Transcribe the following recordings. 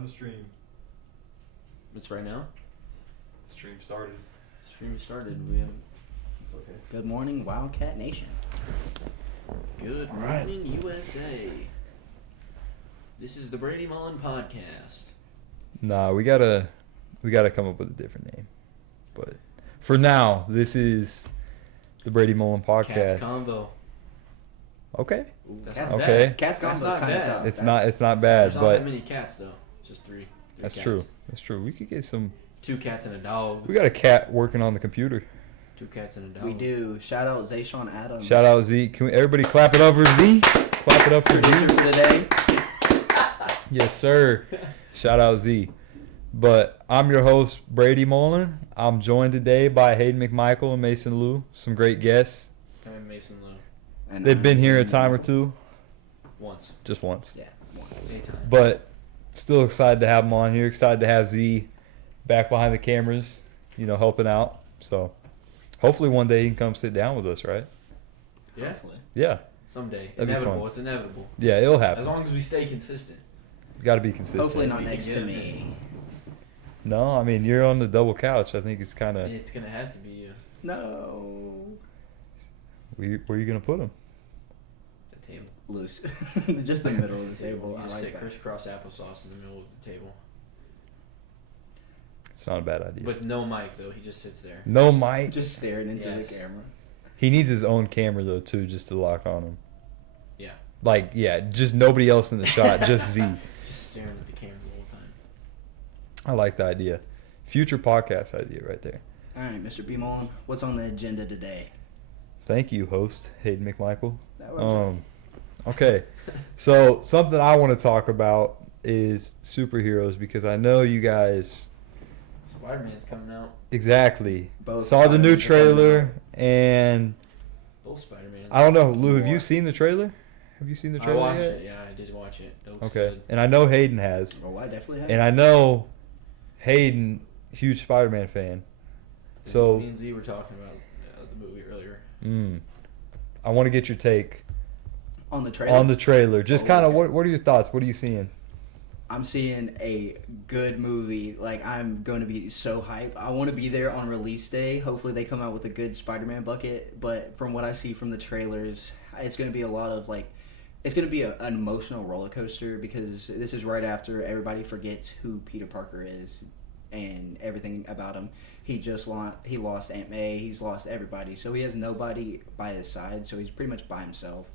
Run the stream. It's right now? Stream started. Stream started. We have. It's okay. Good morning, Wildcat Nation. Good All right. morning, USA. This is the Brady Mullen Podcast. Nah, we gotta come up with a different name. But for now, this is the Brady Mullen Podcast. Cats Combo. Okay. That's Cats not okay. bad. Cats That's Combo's not kind of bad. tough. It's not bad, There's not but that many cats though. Just three. that's cats. true. That's true. We could get some. 2 cats and a dog. We got a cat working on the computer. 2 cats and a dog. We do. Shout out Zeshaun Adams. Shout out Z. Can everybody clap it up for Z? Clap it up for Producer Z. for the day. Yes, sir. Shout out Z. But I'm your host, Brady Mullen. I'm joined today by Hayden McMichael and Mason Leu. Some great guests. I'm Mason Leu. And They've been here a time or two. Once. Just once. Yeah. Anytime. But still excited to have them on here. Excited to have Z back behind the cameras, helping out. So hopefully one day he can come sit down with us, right? Yeah. Hopefully. Yeah. Someday. That'd be Inevitable. fun. It's inevitable. Yeah, it'll As happen. long as we stay consistent. Got to be consistent. Hopefully not We can next get to him me. No, I mean, you're on the double couch. I think it's kind of... It's going to have to be you. No. Where are you going to put him? The table. Loose. Just the middle of the table. You I just like sit that. crisscross applesauce in the middle of the table. It's not a bad idea. But no mic, though. He just sits there. No mic. Just staring into Yes. the camera. He needs his own camera, though, too, just to lock on him. Yeah. Just nobody else in the shot, just Z. Just staring at the camera the whole time. I like the idea. Future podcast idea right there. All right, Mr. B. Mullen, what's on the agenda today? Thank you, host Hayden McMichael. That was Okay, so something I want to talk about is superheroes because I know you guys Spider-Man's coming out. exactly Both saw the new Spider-Mans are coming trailer out. and Both Spider-Man. I don't know, Lou, have you More. seen the trailer? Have you seen the I trailer watched yet? it. Yeah, I did watch it. It looks Okay, good. and I know Hayden has, Oh, I definitely have. and I know Hayden, huge Spider-Man fan. So Me and Z were talking about the movie earlier. I want to get your take on the trailer. on the trailer. Just Oh, kind of okay. what are your thoughts? What are you seeing? I'm seeing a good movie. Like, I'm going to be so hyped. I want to be there on release day. Hopefully they come out with a good Spider-Man bucket. But from what I see from the trailers, it's going to be a lot of, it's going to be an emotional roller coaster because this is right after everybody forgets who Peter Parker is and everything about him. He lost Aunt May. He's lost everybody. So he has nobody by his side. So he's pretty much by himself.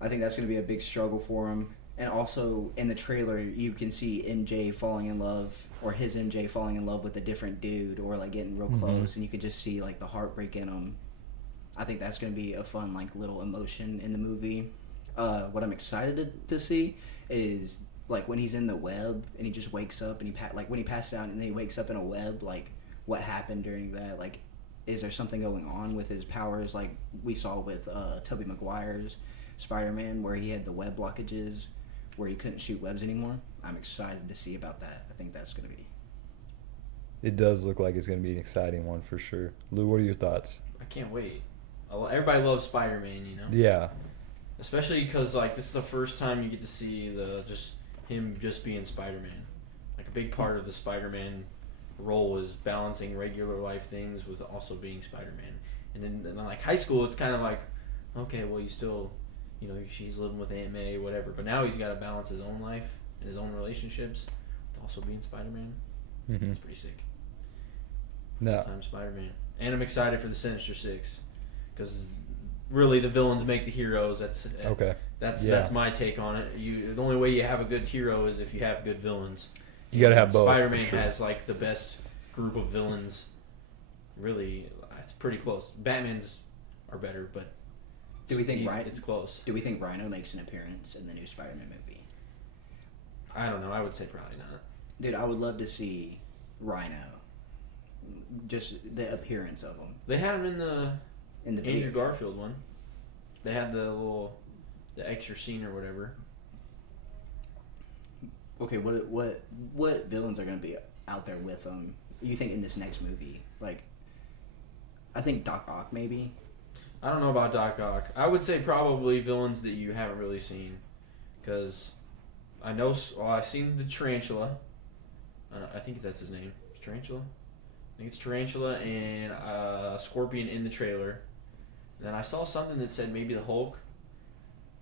I think that's going to be a big struggle for him. And also, in the trailer, you can see MJ falling in love, or his MJ falling in love with a different dude, or, getting real close, and you could just see, the heartbreak in him. I think that's going to be a fun, little emotion in the movie. What I'm excited to see is, when he's in the web, and he just wakes up, and when he passes out, and then he wakes up in a web, what happened during that? Is there something going on with his powers, like we saw with Tobey Maguire's Spider-Man, where he had the web blockages, where he couldn't shoot webs anymore? I'm excited to see about that. I think that's going to be... It does look like it's going to be an exciting one for sure. Lou, what are your thoughts? I can't wait. Everybody loves Spider-Man, Yeah. Especially because this is the first time you get to see him just being Spider-Man. A big part of the Spider-Man role is balancing regular life things with also being Spider-Man. And then high school, it's kind of okay, well you still, she's living with Aunt May, whatever. But now he's got to balance his own life and his own relationships with also being Spider-Man. Mm-hmm. It's pretty sick. No. Full-time Spider-Man. And I'm excited for the Sinister Six because really the villains make the heroes. Okay. That's my take on it. The only way you have a good hero is if you have good villains. You got to have both. Spider-Man for sure. has the best group of villains. Really, it's pretty close. Batman's are better, but Do we think it's close. Do we think Rhino makes an appearance in the new Spider-Man movie? I don't know. I would say probably not. Dude, I would love to see Rhino. Just the appearance of him They had him in the in the Andrew video. Garfield one. They had the extra scene or whatever. Okay, what villains are going to be out there with him? You think in this next movie? I think Doc Ock maybe. I don't know about Doc Ock. I would say probably villains that you haven't really seen, because I know. Well, I've seen the tarantula. I think that's his name. Tarantula. I think it's tarantula and scorpion in the trailer. And then I saw something that said maybe the Hulk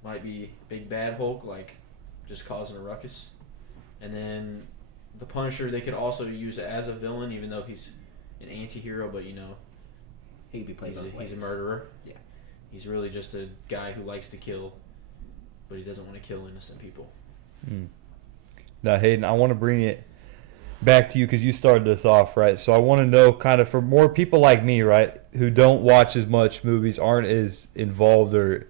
might be big bad Hulk, like just causing a ruckus. And then the Punisher they could also use as a villain, even though he's an anti-hero, but He could be played both ways. he's a murderer. Yeah. He's really just a guy who likes to kill, but he doesn't want to kill innocent people. Now, Hayden, I want to bring it back to you because you started this off, right? So I want to know kind of for more people like me, right, who don't watch as much movies, aren't as involved or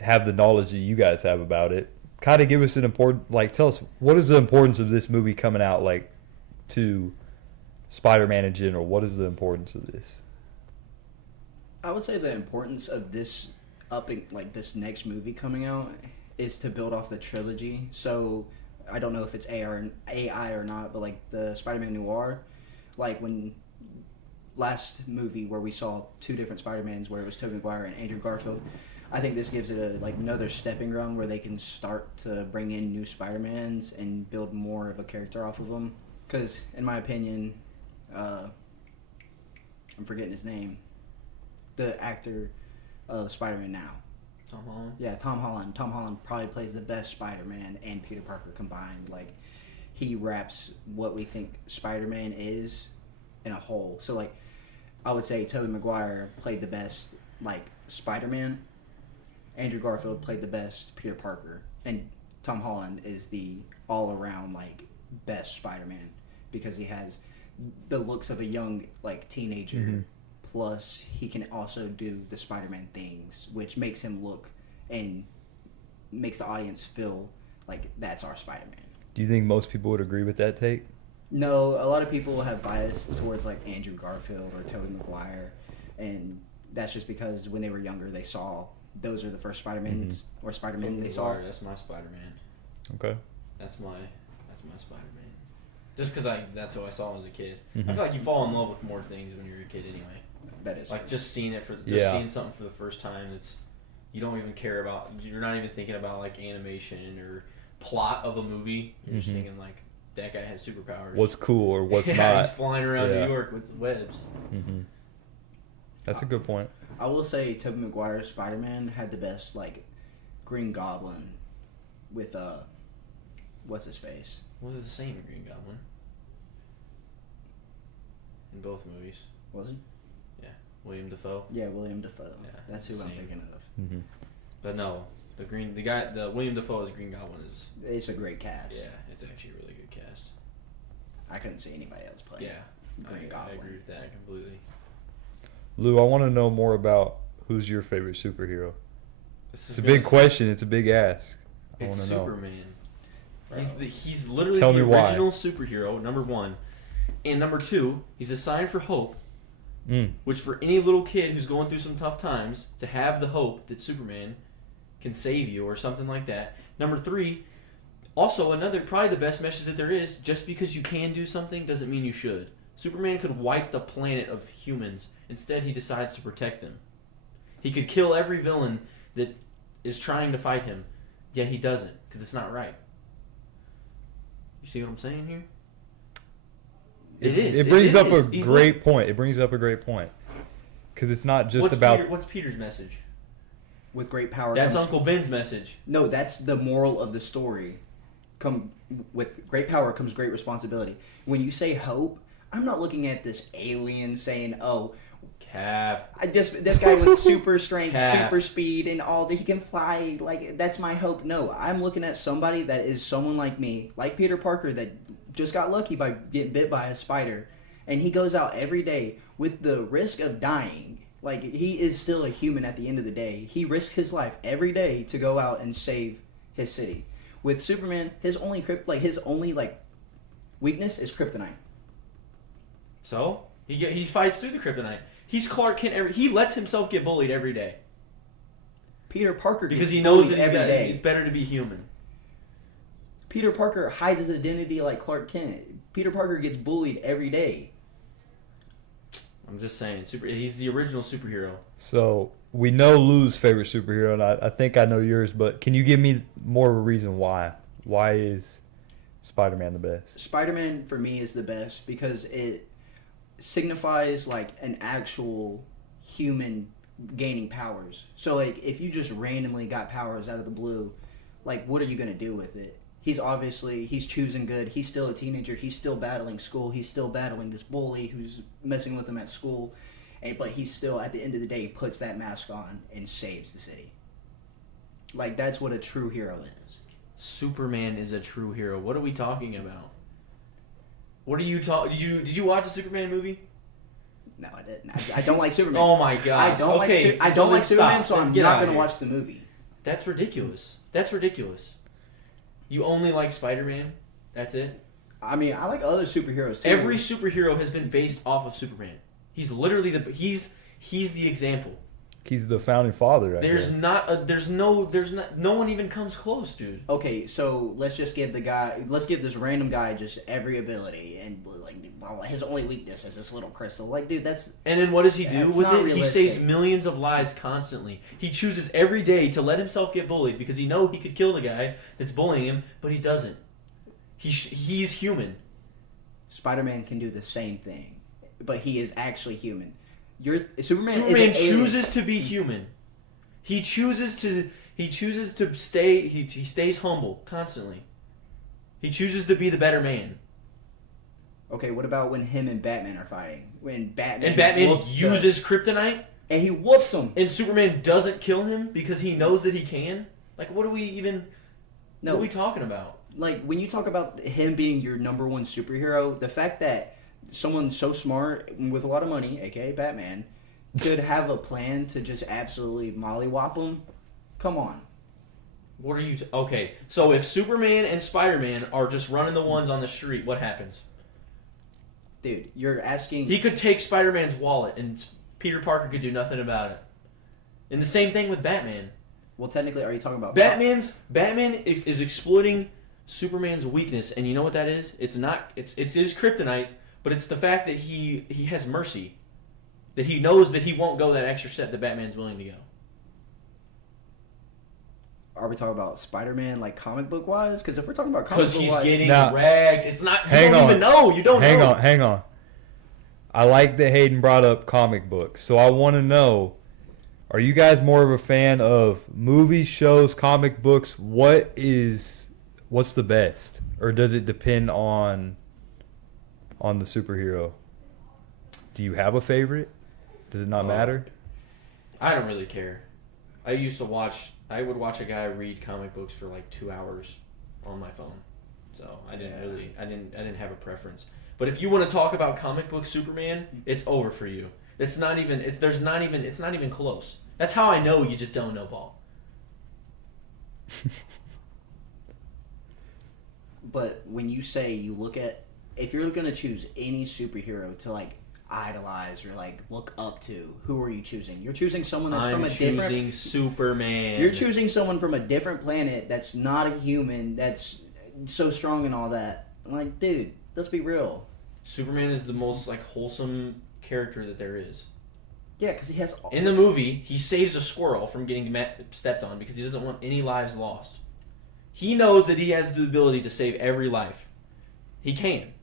have the knowledge that you guys have about it. Kind of give us an important, tell us, what is the importance of this movie coming out, to Spider-Man in general? What is the importance of this? I would say the importance of this this next movie coming out is to build off the trilogy. So I don't know if it's AI or not, but the Spider-Man Noir, when last movie where we saw two different Spider-Mans where it was Tobey Maguire and Andrew Garfield, I think this gives it another stepping ground where they can start to bring in new Spider-Mans and build more of a character off of them. Because in my opinion, I'm forgetting his name, the actor of Spider-Man now. Tom Holland? Yeah, Tom Holland. Tom Holland probably plays the best Spider-Man and Peter Parker combined. He wraps what we think Spider-Man is in a whole. So, I would say Tobey Maguire played the best, Spider-Man. Andrew Garfield played the best Peter Parker. And Tom Holland is the all-around, best Spider-Man because he has the looks of a young, teenager. Mm-hmm. Plus, he can also do the Spider-Man things, which makes him look and makes the audience feel like that's our Spider-Man. Do you think most people would agree with that take? No, a lot of people have bias towards Andrew Garfield or Tobey Maguire, and that's just because when they were younger, they saw those are the first Spider-Mans or Spider-Man they saw. That's my Spider-Man. Okay. That's my Spider-Man. Just because that's who I saw as a kid. Mm-hmm. I feel like you fall in love with more things when you're a kid anyway. That is just seeing it seeing something for the first time that's you don't even care about. You're not even thinking about animation or plot of a movie. You're just thinking that guy has superpowers. What's cool or what's yeah, not. He's flying around New York with webs. Mm-hmm. That's a good point. I will say Tobey Maguire's Spider-Man had the best Green Goblin with what's his face? Was it the same Green Goblin? In both movies. Was he? Yeah. William Dafoe? Yeah, William Dafoe. Yeah, that's who same. I'm thinking of. Mm-hmm. But no, the William Dafoe as Green Goblin is... It's a great cast. Yeah, it's actually a really good cast. I couldn't see anybody else playing Green Goblin. I agree with that completely. Lou, I want to know more about who's your favorite superhero. It's a big question. It's a big ask. I want to know. Superman. He's literally Tell the me why. original superhero, number one. And number two, he's a sign for hope. Which for any little kid who's going through some tough times, to have the hope that Superman can save you or something like that. Number three, also probably the best message that there is, just because you can do something doesn't mean you should. Superman could wipe the planet of humans. Instead, he decides to protect them. He could kill every villain that is trying to fight him, yet he doesn't, because it's not right. You see what I'm saying here? It brings up a great point. It brings up a great point. Because it's not just about... What's Peter's message? With great power That's Uncle Ben's message. No, that's the moral of the story. With great power comes great responsibility. When you say hope, I'm not looking at this alien saying, oh... Cap. This guy with super strength, Cap. super speed, and all that he can fly. That's my hope. No, I'm looking at somebody that is someone like me, like Peter Parker, that just got lucky by getting bit by a spider, and he goes out every day with the risk of dying. He is still a human at the end of the day. He risks his life every day to go out and save his city. With Superman, his only weakness is kryptonite. So he fights through the kryptonite. He's Clark Kent. He lets himself get bullied every day. Peter Parker because gets he knows bullied that every day. It's better to be human. Peter Parker hides his identity like Clark Kent. Peter Parker gets bullied every day. I'm just saying, he's the original superhero. So we know Lou's favorite superhero, and I think I know yours, but can you give me more of a reason why? Why is Spider-Man the best? Spider-Man for me is the best because it signifies like an actual human gaining powers. So like if you just randomly got powers out of the blue, like what are you gonna do with it? He's choosing good. He's still a teenager. He's still battling school. He's still battling this bully who's messing with him at school. But he's still, at the end of the day, puts that mask on and saves the city. Like, that's what a true hero is. Superman is a true hero. What are we talking about? What are you talking? Did you watch the Superman movie? No, I didn't. I don't like Superman. Oh my gosh. I don't like Superman, so I'm not going to watch the movie. That's ridiculous. That's ridiculous. You only like Spider-Man? That's it? I mean, I like other superheroes too. Every superhero has been based off of Superman. He's literally he's the example. He's the founding father. No one even comes close, dude. Okay, so let's give this random guy just every ability, and like his only weakness is this little crystal. Like, dude, that's. And then what does he do with it? Realistic. He saves millions of lives constantly. He chooses every day to let himself get bullied because he knows he could kill the guy that's bullying him, but he doesn't. He's human. Spider-Man can do the same thing, but he is actually human. Superman chooses to be human. He chooses to stay. He stays humble constantly. He chooses to be the better man. Okay, what about when him and Batman are fighting? When Batman uses kryptonite and he whoops him, and Superman doesn't kill him because he knows that he can. Like, what are we talking about? Like, when you talk about him being your number one superhero, the fact that someone so smart with a lot of money, aka Batman, could have a plan to just absolutely mollywop him. Come on. What are you? Okay, so if Superman and Spider-Man are just running the ones on the street, what happens? Dude, you're asking. He could take Spider-Man's wallet, and Peter Parker could do nothing about it. And the same thing with Batman. Well, technically, are you talking about Batman is exploiting Superman's weakness, and you know what that is? It is kryptonite. But it's the fact that he has mercy. That he knows that he won't go that extra step that Batman's willing to go. Are we talking about Spider-Man, like, comic book wise? Because if we're talking about comic book wise... Because he's getting wrecked. It's not... You don't even know. You don't know. Hang on. I like that Hayden brought up comic books. So I want to know, are you guys more of a fan of movies, shows, comic books? What's the best? Or does it depend on the superhero? Do you have a favorite? Does it not matter? I don't really care. I would watch a guy read comic books for like 2 hours on my phone. So I didn't have a preference. But if you want to talk about comic book Superman, it's over for you. It's not even close. That's how I know you just don't know ball. But when you say you look at, if you're going to choose any superhero to like idolize or like look up to, who are you choosing? You're choosing someone that's from a different... I'm choosing Superman. You're choosing someone from a different planet that's not a human, that's so strong and all that. I'm like, dude, let's be real. Superman is the most like wholesome character that there is. Yeah, because he has... In the movie, he saves a squirrel from getting stepped on because he doesn't want any lives lost. He knows that he has the ability to save every life. He can.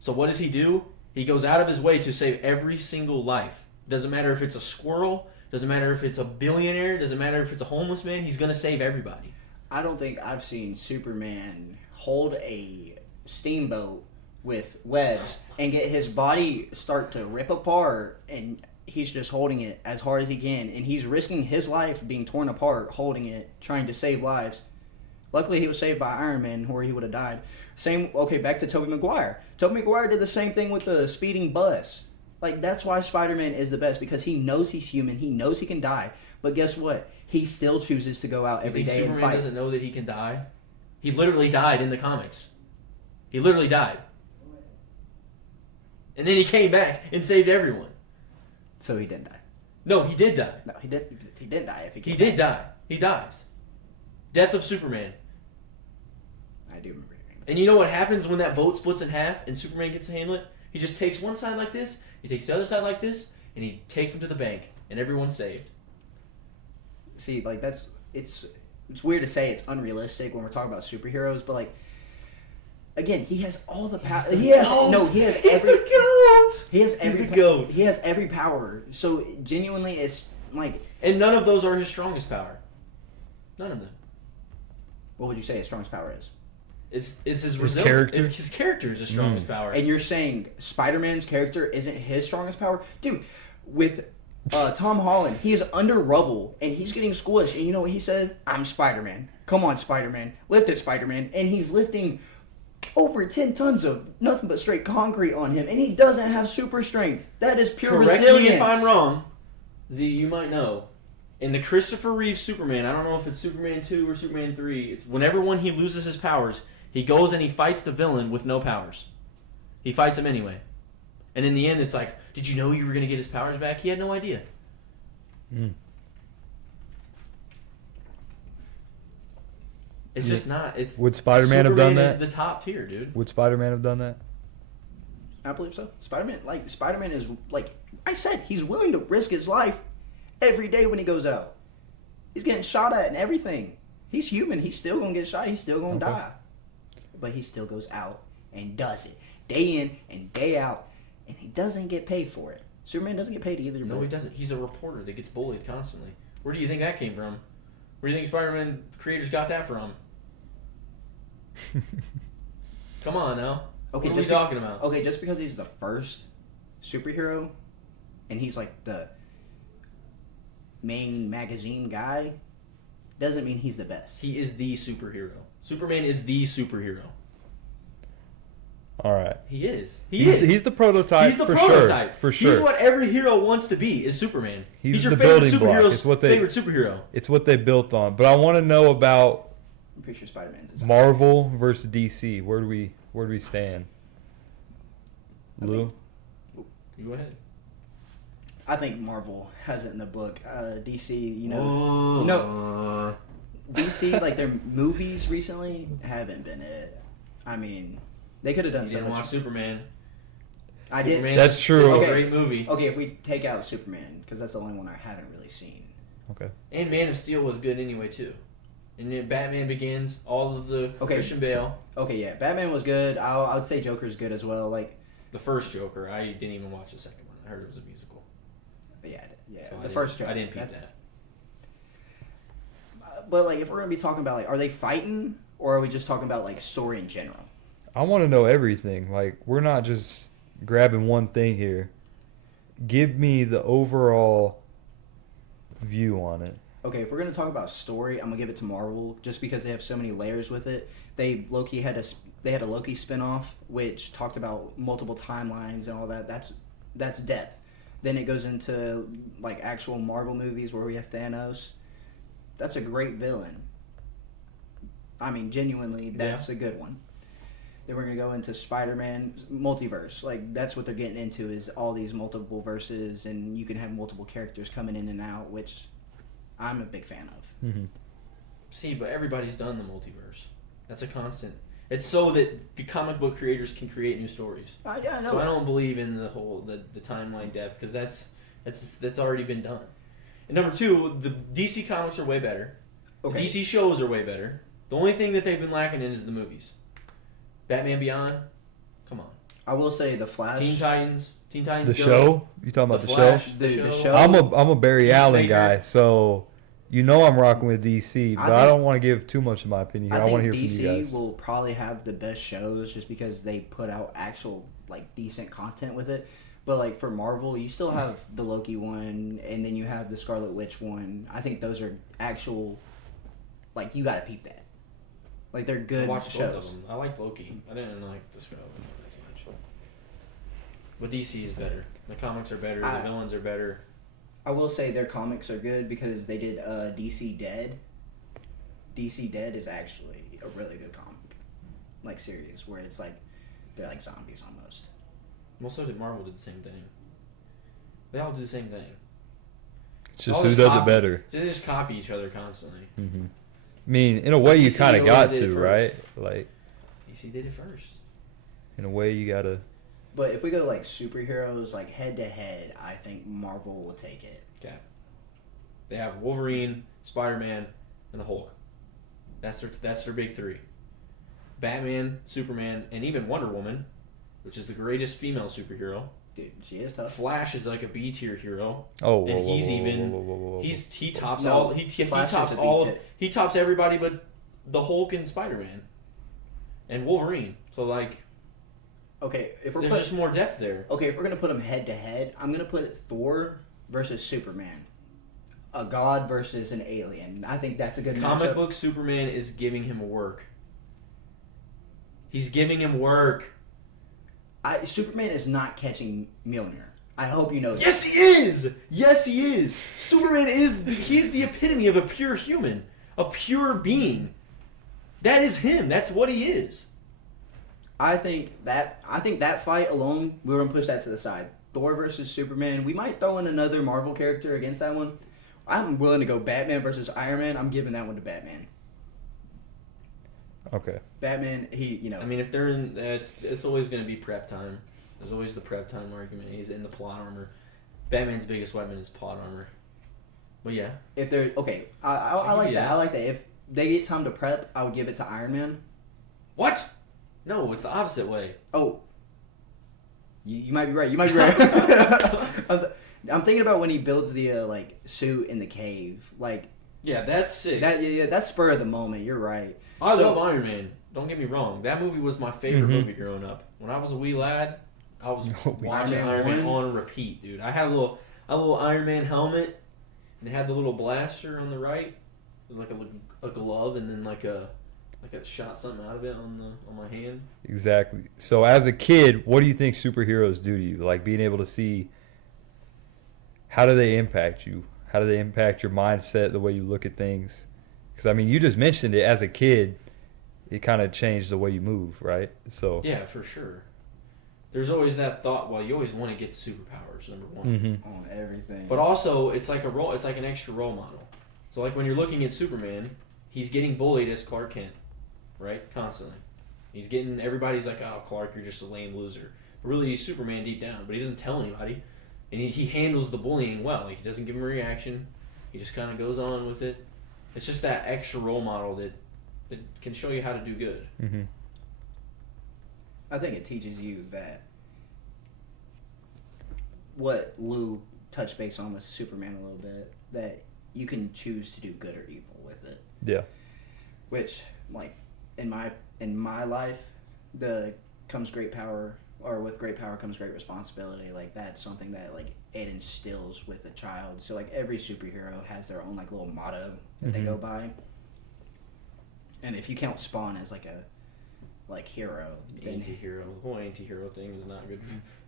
So what does he do? He goes out of his way to save every single life. Doesn't matter if it's a squirrel. Doesn't matter if it's a billionaire. Doesn't matter if it's a homeless man. He's going to save everybody. I don't think I've seen Superman hold a steamboat with webs and get his body start to rip apart, and he's just holding it as hard as he can, and he's risking his life being torn apart, holding it, trying to save lives. Luckily, he was saved by Iron Man, or he would have died. Back to Tobey Maguire. Tobey Maguire did the same thing with the speeding bus. Like, that's why Spider-Man is the best, because he knows he's human, he knows he can die, but guess what? He still chooses to go out every day and fight. Superman doesn't know that he can die? He literally died in the comics. He literally died. And then he came back and saved everyone. So he didn't die. No, he did die. No, he didn't die. He did die. He dies. Death of Superman. I do remember hearing that. And you know what happens when that boat splits in half and Superman gets to handle it? He just takes one side like this, he takes the other side like this, and he takes him to the bank, and everyone's saved. See, like, it's it's weird to say it's unrealistic when we're talking about superheroes, but like, again, he has all the power. He has every goat. He has every power. So genuinely, it's like. And none of those are his strongest power. None of them. What would you say his strongest power is? It's his character? It's his character is his strongest power. And you're saying Spider-Man's character isn't his strongest power? Dude, with Tom Holland, he is under rubble, and he's getting squished. And you know what he said? I'm Spider-Man. Come on, Spider-Man. Lift it, Spider-Man. And he's lifting over 10 tons of nothing but straight concrete on him, and he doesn't have super strength. That is pure Correct resilience. me if I'm wrong. Z, you might know. In the Christopher Reeve Superman, I don't know if it's Superman 2 or Superman 3, it's whenever when he loses his powers, he goes and he fights the villain with no powers. He fights him anyway. And in the end, it's like, did you know you were going to get his powers back? He had no idea. It's just not. It's Would Spider-Man have done that? Superman is the top tier, dude. Would Spider-Man have done that? I believe so. Spider-Man is, like I said, he's willing to risk his life every day when he goes out. He's getting shot at and everything. He's human. He's still going to get shot. He's still going to die. But he still goes out and does it. Day in and day out. And he doesn't get paid for it. Superman doesn't get paid either. No, he doesn't. He's a reporter that gets bullied constantly. Where do you think that came from? Where do you think Spider-Man creators got that from? Come on now. Okay, what are we talking about? Okay, just because he's the first superhero and he's like the main magazine guy doesn't mean he's the best. He is the superhero. Superman is the superhero. All right. He is. He's the prototype. He's the for prototype. Sure, for sure. He's what every hero wants to be. Is Superman. He's your the favorite building block. superhero's It's what they- favorite superhero. It's what they built on. But I want to know about I'm pretty sure Spider-Man's Marvel versus DC. Where do we stand? Lou? You go ahead. I think Marvel has it in the book. DC, No. DC, like their movies recently haven't been it. I mean, they could have done You so didn't much. watch Superman. I did. Superman That's true. It's Okay. a great movie. Okay, if we take out Superman, because that's the only one I haven't really seen. Okay. And Man of Steel was good anyway too. And then Batman Begins, all of the Christian Bale. Okay, yeah, Batman was good. I would say Joker's good as well. Like, The first Joker, I didn't even watch the second one. I heard it was a musical. yeah, So the first Joker. I didn't peep that. But like, if we're gonna be talking about like, are they fighting or are we just talking about like story in general? I want to know everything. Like, we're not just grabbing one thing here. Give me the overall view on it. Okay, if we're gonna talk about story, I'm gonna give it to Marvel just because they have so many layers with it. They had a Loki spinoff which talked about multiple timelines and all that. That's depth. Then it goes into like actual Marvel movies where we have Thanos. That's a great villain. I mean, genuinely, that's a good one. Then we're gonna go into Spider-Man multiverse. Like, that's what they're getting into, is all these multiple verses, and you can have multiple characters coming in and out, which I'm a big fan of. Mm-hmm. See, but everybody's done the multiverse. That's a constant. It's so that the comic book creators can create new stories. Yeah, I know. So I don't believe in the whole the timeline depth because that's already been done. And number two, the DC comics are way better. Okay. The DC shows are way better. The only thing that they've been lacking in is the movies. Batman Beyond, come on. I will say the Flash. Teen Titans. The go. show? You talking about the Flash, show? The show. I'm a Barry Peacemaker. Allen guy, so you know I'm rocking with DC, but I think- don't want to give too much of my opinion here. I want to hear DC from you guys. will probably have the best shows just because they put out actual like decent content with it. But like for Marvel, you still have the Loki one, and then you have the Scarlet Witch one. I think those are actual, like, you gotta peep that. Like, they're I good watched shows. both of them. I like Loki. I didn't like the show as much. But DC is better. The comics are better. The villains are better. I will say their comics are good because they did DC Dead. DC Dead is actually a really good comic, like, series where it's like they're like zombies almost. Well, so did Marvel did the same thing. They all do the same thing. It's just All who just does it copy- better. They just copy each other constantly. Mm-hmm. I mean, in a way, you DC kind of always got did it to, first. right? Like, DC did it first. in a way, you gotta. But if we go like superheroes, like head to head, I think Marvel will take it. Okay. They have Wolverine, Spider-Man, and the Hulk. That's their big three. Batman, Superman, and even Wonder Woman, which is the greatest female superhero. Dude, she is tough. Flash is like a B tier hero. Oh, and he's he tops all. He tops everybody but the Hulk and Spider-Man, and Wolverine. So like, okay, there's just more depth there. Okay, if we're gonna put them head to head, I'm gonna put Thor versus Superman, a god versus an alien. I think that's a good Comic matchup. book Superman is giving him work. He's giving him work. Superman is not catching Mjolnir. I hope you know that. Yes, he is. Yes, he is. Superman he's the epitome of a pure human, a pure being. That is him. That's what he is. I think that fight alone, we're gonna push that to the side. Thor versus Superman. We might throw in another Marvel character against that one. I'm willing to go Batman versus Iron Man. I'm giving that one to Batman. Okay. Batman, I mean, if they're in, it's always going to be prep time. There's always the prep time argument. He's in the plot armor. Batman's biggest weapon is plot armor. But yeah. If they're okay, I like that. I like that. If they get time to prep, I would give it to Iron Man. What? No, it's the opposite way. Oh. You might be right. You might be right. I'm thinking about when he builds the suit in the cave. Yeah, that's sick. That's spur of the moment. You're right. I love Iron Man. Don't get me wrong. That movie was my favorite movie growing up. When I was a wee lad, I was watching Iron Man on repeat, dude. I had a little Iron Man helmet, and it had the little blaster on the right, like a glove, and then like I shot something out of it on my hand. Exactly. So as a kid, what do you think superheroes do to you? Like being able to see, how do they impact you? How do they impact your mindset, the way you look at things? Because, I mean, you just mentioned it. As a kid, it kind of changed the way you move, right? So yeah, for sure. There's always that thought, well, you always want to get superpowers, number one. On everything. But also, it's like an extra role model. So, like, when you're looking at Superman, he's getting bullied as Clark Kent, right? Constantly. Everybody's like, oh, Clark, you're just a lame loser. But really, he's Superman deep down, but he doesn't tell anybody. And he handles the bullying well. Like, he doesn't give him a reaction. He just kind of goes on with it. It's just that extra role model that can show you how to do good. Mm-hmm. I think it teaches you that what Lou touched base on with Superman a little bit, that you can choose to do good or evil with it. Yeah. Which, like, in my life, comes great power, or with great power comes great responsibility. Like, that's something that, like, it instills with a child. So, like, every superhero has their own, like, little motto that they go by. And if you count Spawn as, like, a hero, Anti-hero. The whole anti-hero thing is not good.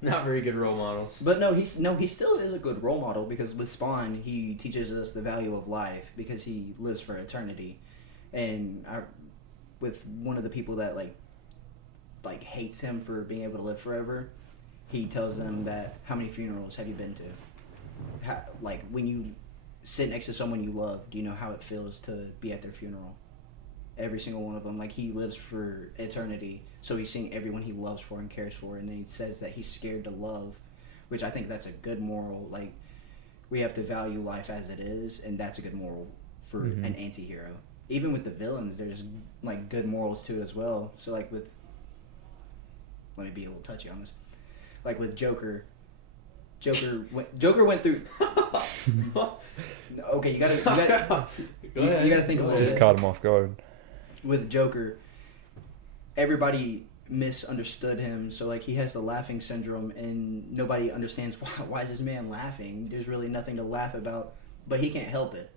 Not very good role models. But he still is a good role model, because with Spawn, he teaches us the value of life because he lives for eternity. And with one of the people that like hates him for being able to live forever, he tells them that, how many funerals have you been to? When you sit next to someone you love, do you know how it feels to be at their funeral? Every single one of them. Like, he lives for eternity, so he's seeing everyone he loves for and cares for, and then he says that he's scared to love, which I think that's a good moral. Like, we have to value life as it is, and that's a good moral for an anti-hero. Even with the villains, there's, like, good morals to it as well. So, like, let me be a little touchy on this. Like, with Joker went through. Okay, you gotta think a little Just bit. caught him off guard. With Joker, everybody misunderstood him, so like he has the laughing syndrome, and nobody understands why is this man laughing. There's really nothing to laugh about, but he can't help it.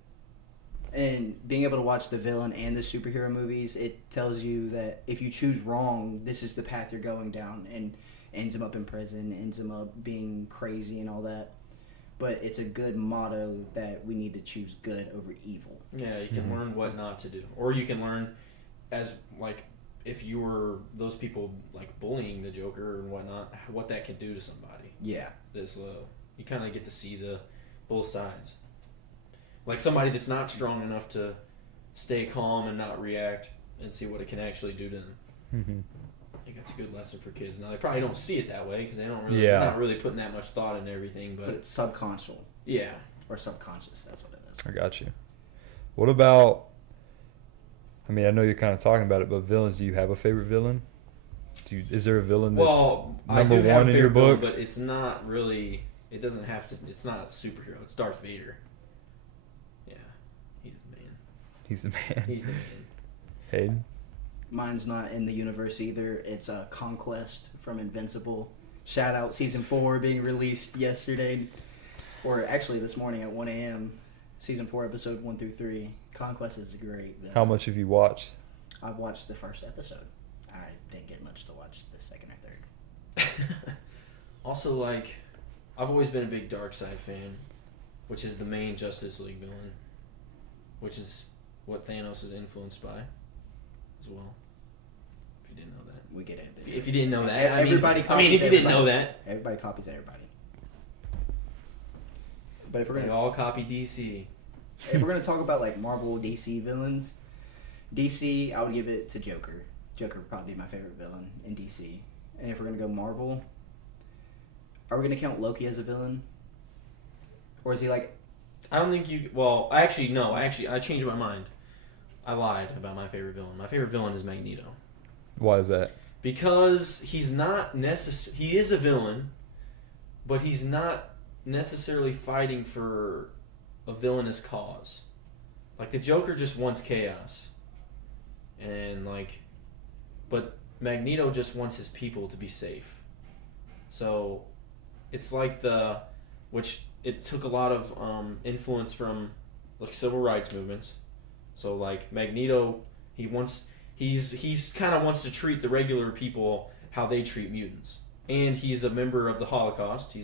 And being able to watch the villain and the superhero movies, it tells you that if you choose wrong, this is the path you're going down, and ends him up in prison, ends him up being crazy and all that. But it's a good motto that we need to choose good over evil. Yeah, you can learn what not to do. Or you can learn, as, like, if you were those people, like, bullying the Joker and whatnot, what that can do to somebody. Yeah. You kind of get to see both sides. Like, somebody that's not strong enough to stay calm and not react, and see what it can actually do to them. Mm-hmm. I think that's a good lesson for kids. Now, they probably don't see it that way, because they're not really putting that much thought into everything. But it's subconscious. Yeah. Or subconscious, that's what it is. I got you. What about I mean, I know you're kind of talking about it, but villains, do you have a favorite villain? Is there a villain that's number I do have one a in your favorite villain, books? but it's not really. It doesn't have to. It's not a superhero. It's Darth Vader. Yeah, he's the man. He's the man. He's the man. Hayden? Mine's not in the universe either. It's Conquest from Invincible. Shoutout season 4 being released yesterday, or actually this morning at 1 a.m. Season 4 episode 1 through 3. Conquest is great. Though. How much have you watched? I've watched the first episode. I didn't get much to watch the second or third. Also, like, I've always been a big Darkseid fan, which is the main Justice League villain, which is what Thanos is influenced by, as well. If you didn't know that. We get it. If you didn't know that, Everybody I mean, if you didn't know that, everybody copies everybody. But if we're they gonna all copy DC. if we're gonna talk about like Marvel DC villains, DC I would give it to Joker. Joker would probably be my favorite villain in DC. And if we're gonna go Marvel, are we gonna count Loki as a villain? Or is he like? I don't think you. Well, actually, no. Actually, I changed my mind. I lied about my favorite villain. My favorite villain is Magneto. Why is that? Because he's not he is a villain, but he's not necessarily fighting for a villainous cause. Like, the Joker just wants chaos. And, like, but Magneto just wants his people to be safe. So, it's like which it took a lot of influence from, like, civil rights movements. So, like, Magneto, he's kind of wants to treat the regular people how they treat mutants. And he's a member of the Holocaust.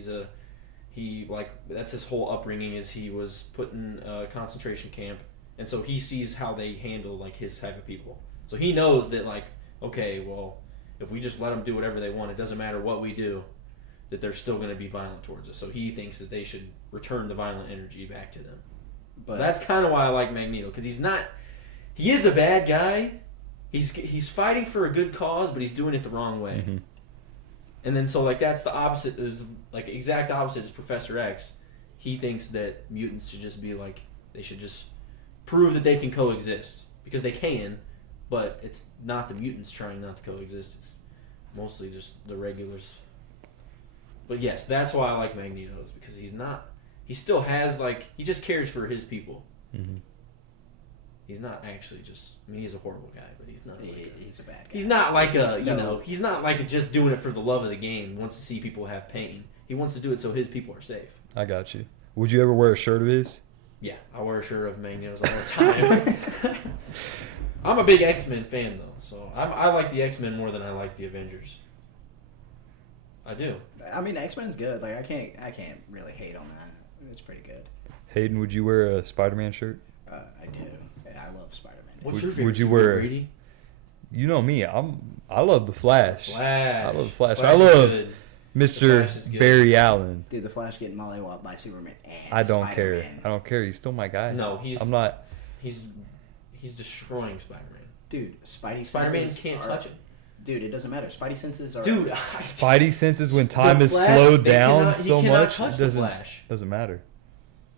That's his whole upbringing, is he was put in a concentration camp. And so he sees how they handle, like, his type of people. So he knows that, like, okay, well, if we just let them do whatever they want, it doesn't matter what we do, that they're still going to be violent towards us. So he thinks that they should return the violent energy back to them. But that's kind of why I like Magneto, because he is a bad guy. He's fighting for a good cause, but he's doing it the wrong way. Mm-hmm. And then so, like, that's the opposite. Is like exact opposite is Professor X. He thinks that mutants should just be like, they should just prove that they can coexist, because they can, but it's not the mutants trying not to coexist. It's mostly just the regulars. But yes, that's why I like Magneto, is because he still has, like, he just cares for his people. Mm-hmm. He's not actually just, I mean, he's a horrible guy, but he's not He's a bad guy. he's not like No. he's not like just doing it for the love of the game, wants to see people have pain. He wants to do it so his people are safe. I got you. Would you ever wear a shirt of his? Yeah, I wear a shirt of Magneto's all the time. I'm a big X-Men fan, though, so I like the X-Men more than I like the Avengers. I do. I mean, X-Men's good. Like, I can't really hate on that. It's pretty good. Hayden, would you wear a Spider-Man shirt? I do. I love Spider-Man. What's your favorite? Would you superhero, wear? Brady? You know me. I love the Flash. Flash. I love the Flash. Flash I is love good. Mr. Flash is good. Barry Allen. Dude, the Flash getting mollywopped by Superman and I don't Spider-Man. care. I don't care. He's still my guy. No, I'm not. He's destroying Spider-Man. Dude, Spidey Spider-Man senses can't are- touch him. Dude, it doesn't matter. Spidey senses are... Dude, Spidey senses when time The is Flash, slowed they down cannot- he so cannot much. touch It the doesn't Flash. doesn't matter.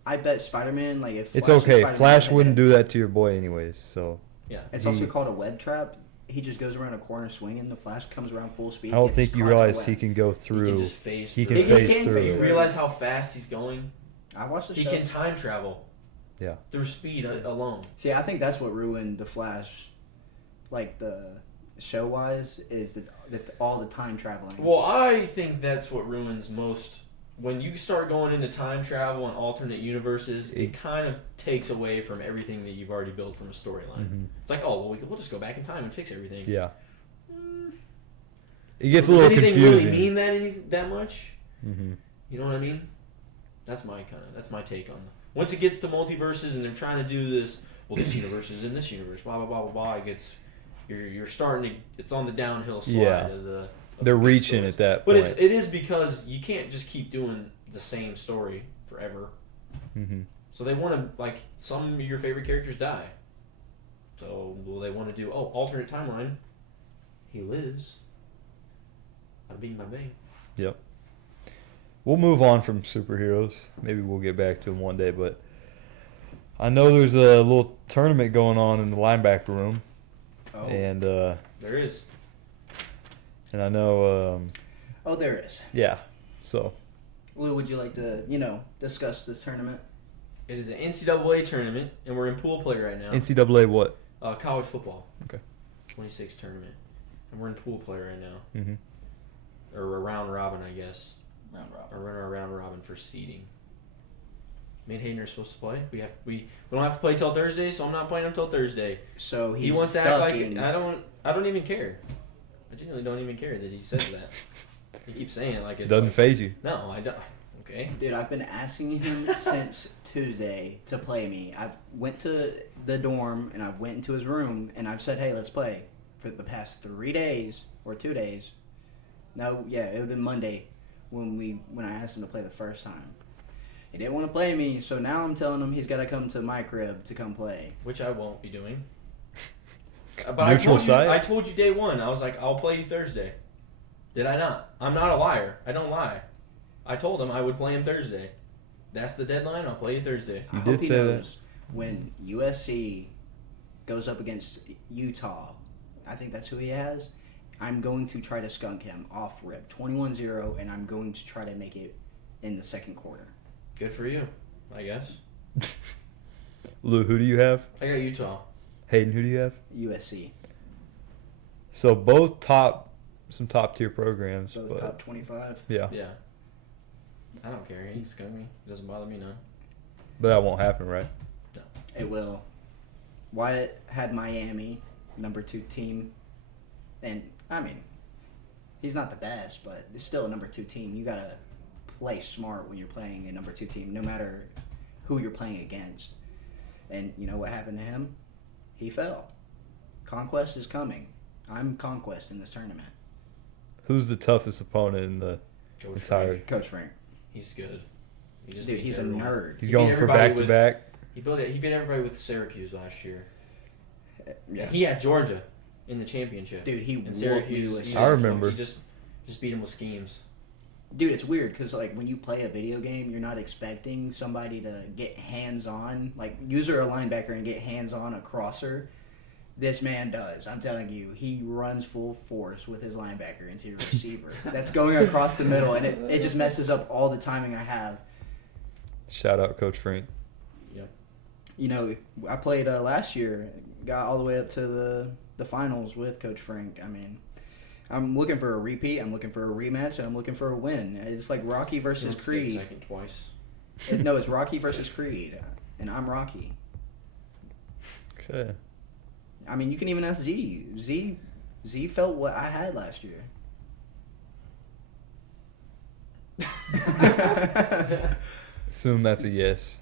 I bet Spider-Man, like, if It's Flash and okay. Spider-Man Flash had wouldn't to- do that to your boy anyways. So Yeah. It's also called a web trap. He just goes around a corner swinging. The Flash comes around full speed. I don't gets think you caught in the realize web. he can go He through. can just phase He through. can He phase can through. phase You through. realize how fast he's going? I watched the He show. can time travel. Yeah. Through speed alone. See, I think that's what ruined the Flash, like the show-wise, is that all the time traveling. Well, I think that's what ruins most. When you start going into time travel and alternate universes, it kind of takes away from everything that you've already built from a storyline. Mhm. It's like, oh, well, we'll just go back in time and fix everything. Yeah. It gets a Does little anything confusing. really mean that much? Mm-hmm. You know what I mean? That's my take on it. Once it gets to multiverses and they're trying to do this, well, this universe is in this universe, blah blah blah blah blah. It gets, you're starting to, it's on the downhill slide Yeah. of the. They're reaching at that But point. it is because you can't just keep doing the same story forever. Mm-hmm. So they want to, like, some of your favorite characters die. So will they want to do, alternate timeline? He lives. Bada bing, bada bing. Yep. We'll move on from superheroes. Maybe we'll get back to them one day, but I know there's a little tournament going on in the linebacker room. Oh. And There is. and I know Oh, there is. yeah. So Lou, would you like to, discuss this tournament? It is an NCAA tournament, and we're in pool play right now. NCAA what? College football. Okay. 26 tournament. And we're in pool play right now. Mm-hmm. Or a round robin, I guess. Round robin. Or we're in our round robin for seeding. Me and Hayden are supposed to play. We don't have to play till Thursday, so I'm not playing until Thursday. So He wants to act like I don't even care. I genuinely don't even care that he says that. He keeps saying it like it's Doesn't phase you. No, I don't. Okay. Dude, I've been asking him since Tuesday to play me. I've went to the dorm and I've went into his room and I've said, hey, let's play. For the past 3 days or 2 days. No, yeah, it would have been Monday when I asked him to play the first time. He didn't want to play me, so now I'm telling him he's got to come to my crib to come play. Which I won't be doing. But I told you day one. I was like, I'll play you Thursday. Did I not? I'm not a liar. I don't lie. I told him I would play him Thursday. That's the deadline. I'll play you Thursday. You I did hope he say knows that. when USC goes up against Utah, I think that's who he has, I'm going to try to skunk him off rip 21-0, and I'm going to try to make it in the second quarter. Good for you, I guess. Lou, who do you have? I got Utah. Hayden, who do you have? USC. So both some top tier programs. So but top 25. yeah. Yeah. I don't care. He can skunk me. It doesn't bother me none. But that won't happen, right? It will. Wyatt had Miami, number 2 team. And, I mean, he's not the best, but it's still a number 2 team. You got to play smart when you're playing a number 2 team, no matter who you're playing against. And you know what happened to him? He fell. Conquest is coming. I'm Conquest in this tournament. Who's the toughest opponent in the Coach entire? Frank. Coach Frank. He's good. He just Dude, beats he's a everyone. nerd. He's He going beat for everybody back to with- back. He beat everybody with Syracuse last year. Yeah. He had Georgia in the championship. Dude, he and whooped Syracuse. me with he I remember. He just beat him with schemes. Dude, it's weird because like when you play a video game, you're not expecting somebody to get hands-on, like user a linebacker and get hands-on a crosser. This man does. I'm telling you, he runs full force with his linebacker into your receiver. That's going across the middle, and it just messes up all the timing I have. Shout out Coach Frank. Yep. You know, I played last year, got all the way up to the finals with Coach Frank. I mean, I'm looking for a repeat. I'm looking for a rematch. And I'm looking for a win. It's like Rocky versus Let's get Creed. second twice. No, it's Rocky versus Creed, and I'm Rocky. Okay. I mean, you can even ask Z. Z felt what I had last year. Assume that's a yes.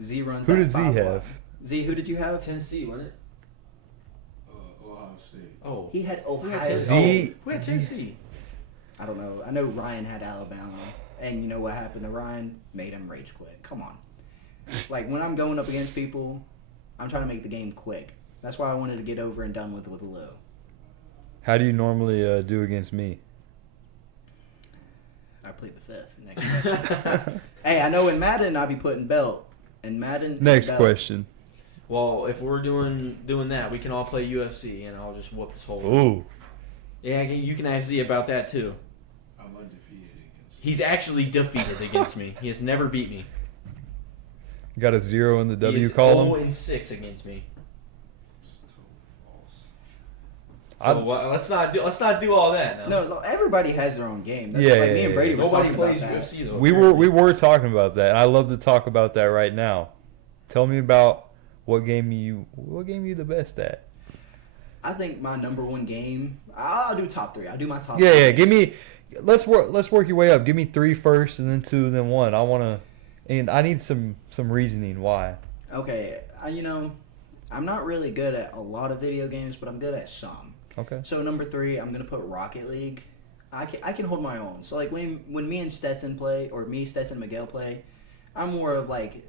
Z runs. Who that did Z 5 have? wide. Z, who did you have? Tennessee, wasn't it? Ohio State. Oh. He had Who had Ohio. Tennessee? Z- Who had Tennessee? I don't know. I know Ryan had Alabama, and you know what happened to Ryan? Made him rage quit. Come on. Like when I'm going up against people, I'm trying to make the game quick. That's why I wanted to get over and done with Lou. How do you normally do against me? I plead the fifth. Next question. Hey, I know in Madden I be putting belt. In Madden. Next belt. question. Well, if we're doing that, we can all play UFC, and I'll just whoop this whole. Ooh. Yeah, you can ask Z about that too. I'm undefeated against. He's actually defeated against me. He has never beat me. Got a 0 in the He W is column. 0-6 against me. Just total false. So let's not do all that now. No, everybody has their own game. That's Yeah, like yeah, me and yeah. Brady were Nobody talking plays about that. UFC though. We were talking about that. I'd love to talk about that right now. Tell me about what game you the best at. I think my number one game. I'll do top 3. I'll do my top. Yeah, 3. yeah. Give me. Let's work your way up. Give me 3 first, and then 2, then 1. I need some reasoning why. Okay, I'm not really good at a lot of video games, but I'm good at some. Okay. So number 3, I'm gonna put Rocket League. I can hold my own. So like when me and Stetson play, or me, Stetson, and Miguel play, I'm more of like.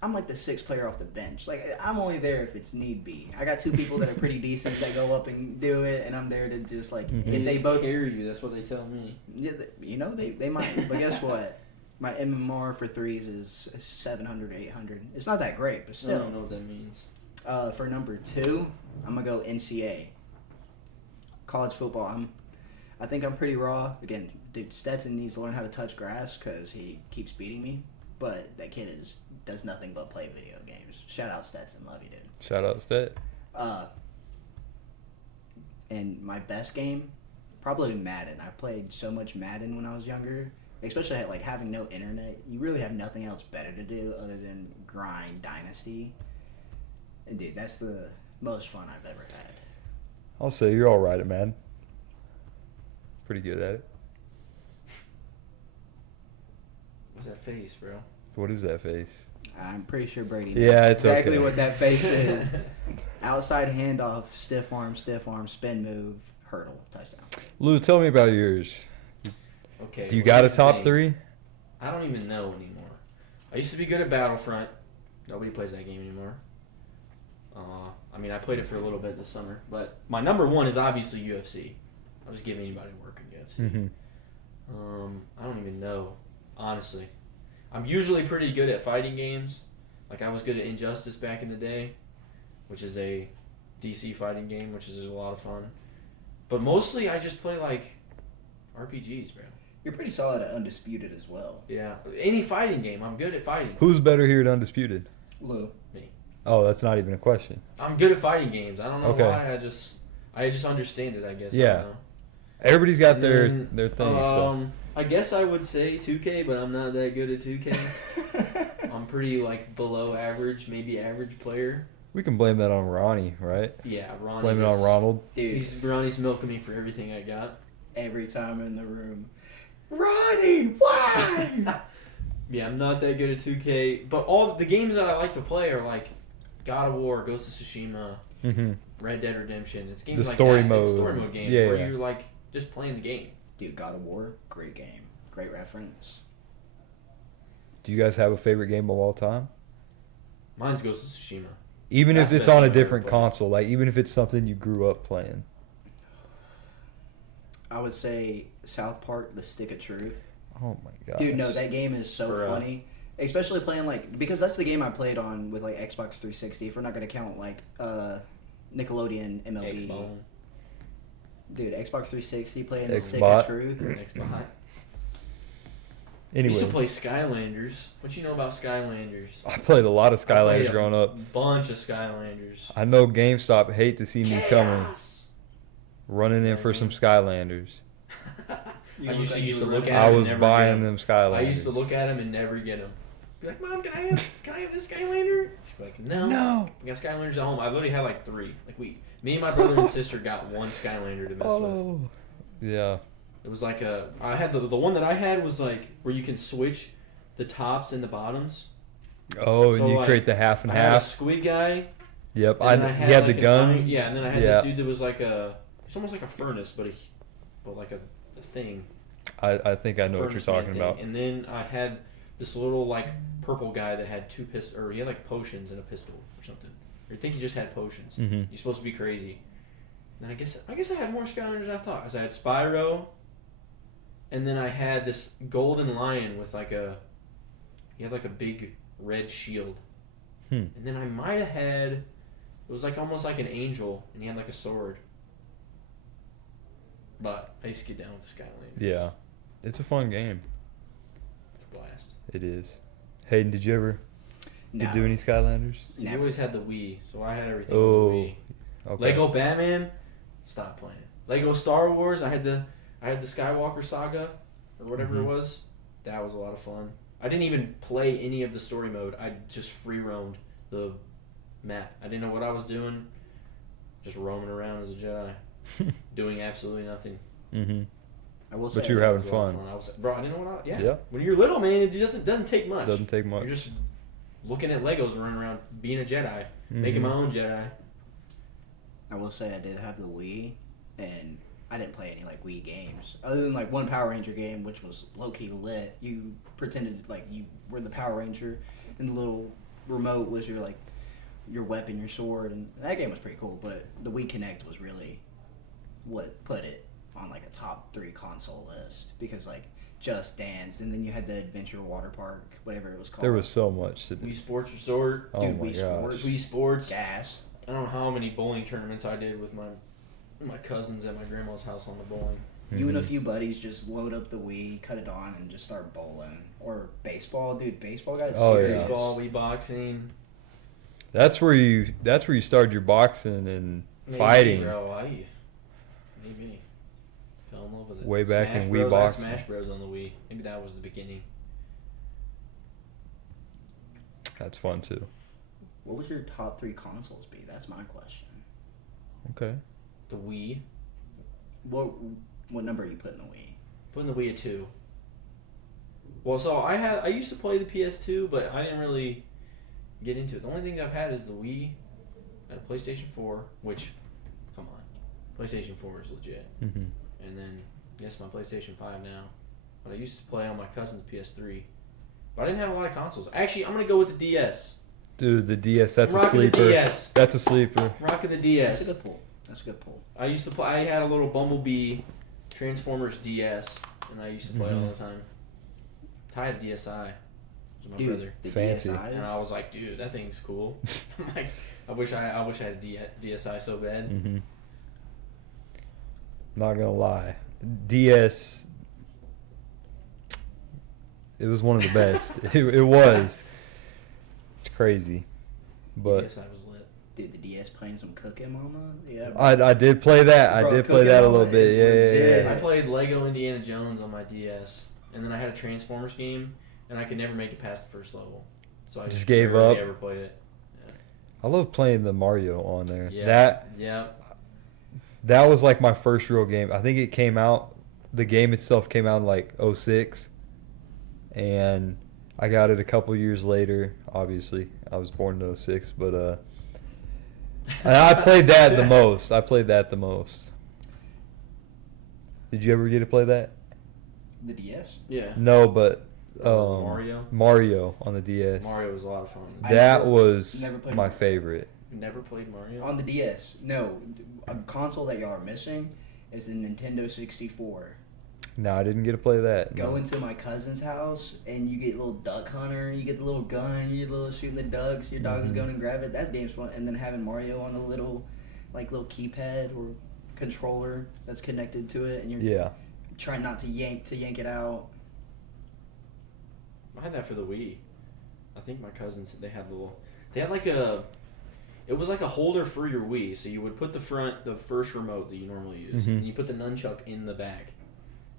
I'm like the 6th player off the bench. Like I'm only there if it's need be. I got 2 people that are pretty decent that go up and do it, and I'm there to just like Mhm. if they both. carry you, that's what they tell me. Yeah, they might. But guess what? My MMR for threes is 700, 800. It's not that great, but I still. don't know what that means. For number 2, I'm gonna go NCAA. College football. I think I'm pretty raw. Again, dude, Stetson needs to learn how to touch grass because he keeps beating me. But that kid does nothing but play video games. Shout out Stetson, love you, dude. Shout out Stet. And my best game, probably Madden. I played so much Madden when I was younger, especially like having no internet. You really have nothing else better to do other than grind Dynasty. And dude, that's the most fun I've ever had. I'll say you're all right at Madden. Pretty good at it. What's that face, bro? What is that face? I'm pretty sure Brady knows Yeah, it's exactly okay. what that face is. Outside handoff, stiff arm, spin move, hurdle, touchdown. Lou, tell me about yours. Okay. Do you well, got a here's the top thing. 3? I don't even know anymore. I used to be good at Battlefront. Nobody plays that game anymore. I mean, I played it for a little bit this summer, but my number 1 is obviously UFC. I'll just give anybody working UFC. Mm-hmm. I don't even know, honestly. I'm usually pretty good at fighting games. Like I was good at Injustice back in the day, which is a DC fighting game, which is a lot of fun. But mostly I just play like RPGs, bro. You're pretty solid at Undisputed as well. Yeah, any fighting game, I'm good at fighting. Who's better here at Undisputed? Lou. Me. Oh, that's not even a question. I'm good at fighting games. I don't know Okay. why. I just understand it, I guess. Yeah. I don't know. Everybody's got And their then, thing. So. I guess I would say 2K, but I'm not that good at 2K. I'm pretty like below average, maybe average player. We can blame that on Ronnie, right? Yeah, Ronnie. Blame it on Ronald. Dude, Ronnie's milking me for everything I got. every time in the room. Ronnie, why? Yeah, I'm not that good at 2K, but all the games that I like to play are like God of War, Ghost of Tsushima, Mm-hmm. Red Dead Redemption. It's games The like story that. mode. It's story mode games Yeah, where yeah. you're like just playing the game. Dude, God of War, great game. Great reference. Do you guys have a favorite game of all time? Mine's Ghost of Tsushima. Even That's if it's the best on a game I've ever different played. console, like even if it's something you grew up playing. I would say South Park, The Stick of Truth. Oh my god. Dude, no, that game is so Bruh. funny. Especially playing because that's the game I played on with like Xbox 360. If we're not gonna count like Nickelodeon MLB. Xbox. Dude, Xbox 360 playing The Stick Xbot. of Truth. Xbox. Anyways, I used to play Skylanders. What you know about Skylanders? I played a lot of I played Skylanders growing up. Bunch of Skylanders. I know GameStop hate to see me coming, Chaos! running in for some Skylanders. I used to look at I them was and never buying get 'em. them Skylanders. I used to look at them and never get them. Be like, Mom, can I have this Skylander? She'd be like, No. No. I got Skylanders at home. I literally had like 3. Like me and my brother and sister got one Skylander to mess with. Oh. Yeah. It was like I had the one that I had was like where you can switch the tops and the bottoms. Oh, So, and you like, create the half and I had a half. squid guy. Yep. And He then had the like, gun. and then I had Yeah. this dude that was like it's almost like a furnace, but like a thing. I think I know what you're Furnace man talking thing. about. And then I had this little like purple guy that had 2 pistols, or he had like potions and a pistol or something. Or I think he just had potions. Mm-hmm. You're supposed to be crazy. And I guess I had more Skylanders than I thought. 'Cause I had Spyro, and then I had this golden lion with he had like a big red shield. Hmm. And then I might have had, it was like almost like an angel, and he had like a sword. But I used to get down with the Skylanders. Yeah. It's a fun game. It's a blast. It is. Hayden, did you ever No. do any Skylanders? You Never. always had the Wii, so I had everything Oh, on the Wii. Okay. Lego Batman, stop playing. Lego Star Wars, I had the Skywalker Saga, or whatever Mhm. it was. That was a lot of fun. I didn't even play any of the story mode. I just free roamed the map. I didn't know what I was doing. Just roaming around as a Jedi, doing absolutely nothing. Mm-hmm. I will say But you were It having was a lot of fun. I was, bro, I didn't know what Yeah. When you're little, man, it doesn't take much. Doesn't take much. You're just looking at Legos running around, being a Jedi, making my Mhm. own Jedi. I will say I did have the Wii, and I didn't play any like Wii games other than like one Power Ranger game, which was low key lit. You pretended like you were the Power Ranger, and the little remote was your weapon, your sword, and that game was pretty cool. But the Wii Connect was really what put it on like a top 3 console list, because like Just Dance, and then you had the Adventure Water Park, whatever it was called. There was so much to do. Wii Sports Resort, Oh Dude, my Wii gosh. Sports. Wii Sports. Gas. I don't know how many bowling tournaments I did with my cousins at my grandma's house on the bowling. You and a Mhm. few buddies just load up the Wii, cut it on, and just start bowling. Or baseball, dude. Baseball got Oh, serious. yeah. Baseball, Wii boxing. That's where you started your boxing and Maybe, fighting. Bro, maybe fell in love with it. Way back Smash in Wii Bros, I had boxing. Smash Bros on the Wii. Maybe that was the beginning. That's fun too. What would your top 3 consoles be? That's my question. Okay. The Wii. What number are you putting the Wii? Putting the Wii at 2. Well, so I used to play the PS2, but I didn't really get into it. The only thing I've had is the Wii, I had a PlayStation 4, which, come on, PlayStation 4 is legit. Mm-hmm. And then, yes, my PlayStation 5 now. But I used to play on my cousin's PS3. But I didn't have a lot of consoles. Actually, I'm going to go with the DS. Dude, the DS, that's a Rocking sleeper. the DS. That's a sleeper. Rocking the That's DS. a good pull. That's a good pull. I used to play. I had a little Bumblebee Transformers DS, and I used to play all Mhm. the time. Ty had DSi. It was my Dude, brother. the Fancy. DSIs. And I was like, dude, that thing's cool. I'm like, I wish I had a DSi so bad. Mm-hmm. Not gonna lie, DS. It was one of the best. it was. It's crazy, but DSi was lit. Dude, the DS playing some Cooking Mama? Yeah. I did play that. I Bro, did play Cooking that a Mama little bit. is Yeah, legit. yeah, I yeah. played Lego Indiana Jones on my DS, and then I had a Transformers game, and I could never make it past the first level, so I Just just gave barely up? Ever played it? I love playing the Mario on there. Yeah. Yeah. That was like my first real game. I think it came out. The game itself came out in like 06, and I got it a couple years later. Obviously, I was born in 06, but and I played that the most. Did you ever get to play that? The DS? Yeah. No, but Mario on the DS. Mario was a lot of fun. That was never played my Mario. favorite. You never played Mario? On the DS. No. A console that y'all are missing is the Nintendo 64. No, I didn't get to play that. Go no. into my cousin's house and you get little duck hunter, you get the little gun, you get little shooting the ducks, your dog is Mhm. going to grab it. That game's fun. And then having Mario on a little keypad or controller that's connected to it, and you're Yeah. trying not to yank it out. I had that for the Wii. I think my cousins, they had like it was like a holder for your Wii. So you would put the first remote that you normally use, Mhm. and you put the nunchuck in the back,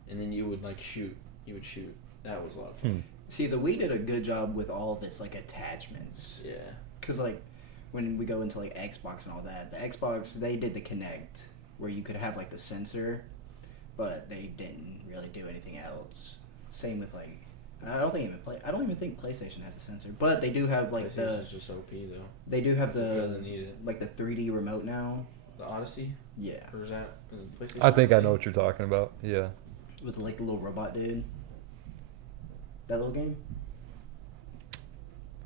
and then you would shoot. You would shoot. That was a lot of fun. See, the Wii did a good job with all of its attachments. Yeah. Because when we go into Xbox and all that, the Xbox, they did the Kinect where you could have the sensor, but they didn't really do anything else. Same with I don't even think PlayStation has a sensor, but they do have PlayStation's just OP though. they do have It doesn't need it. the 3D remote now. The Odyssey, Yeah, or is it PlayStation? I think I Odyssey? know what you're talking about. Yeah. with the little robot dude. That little game.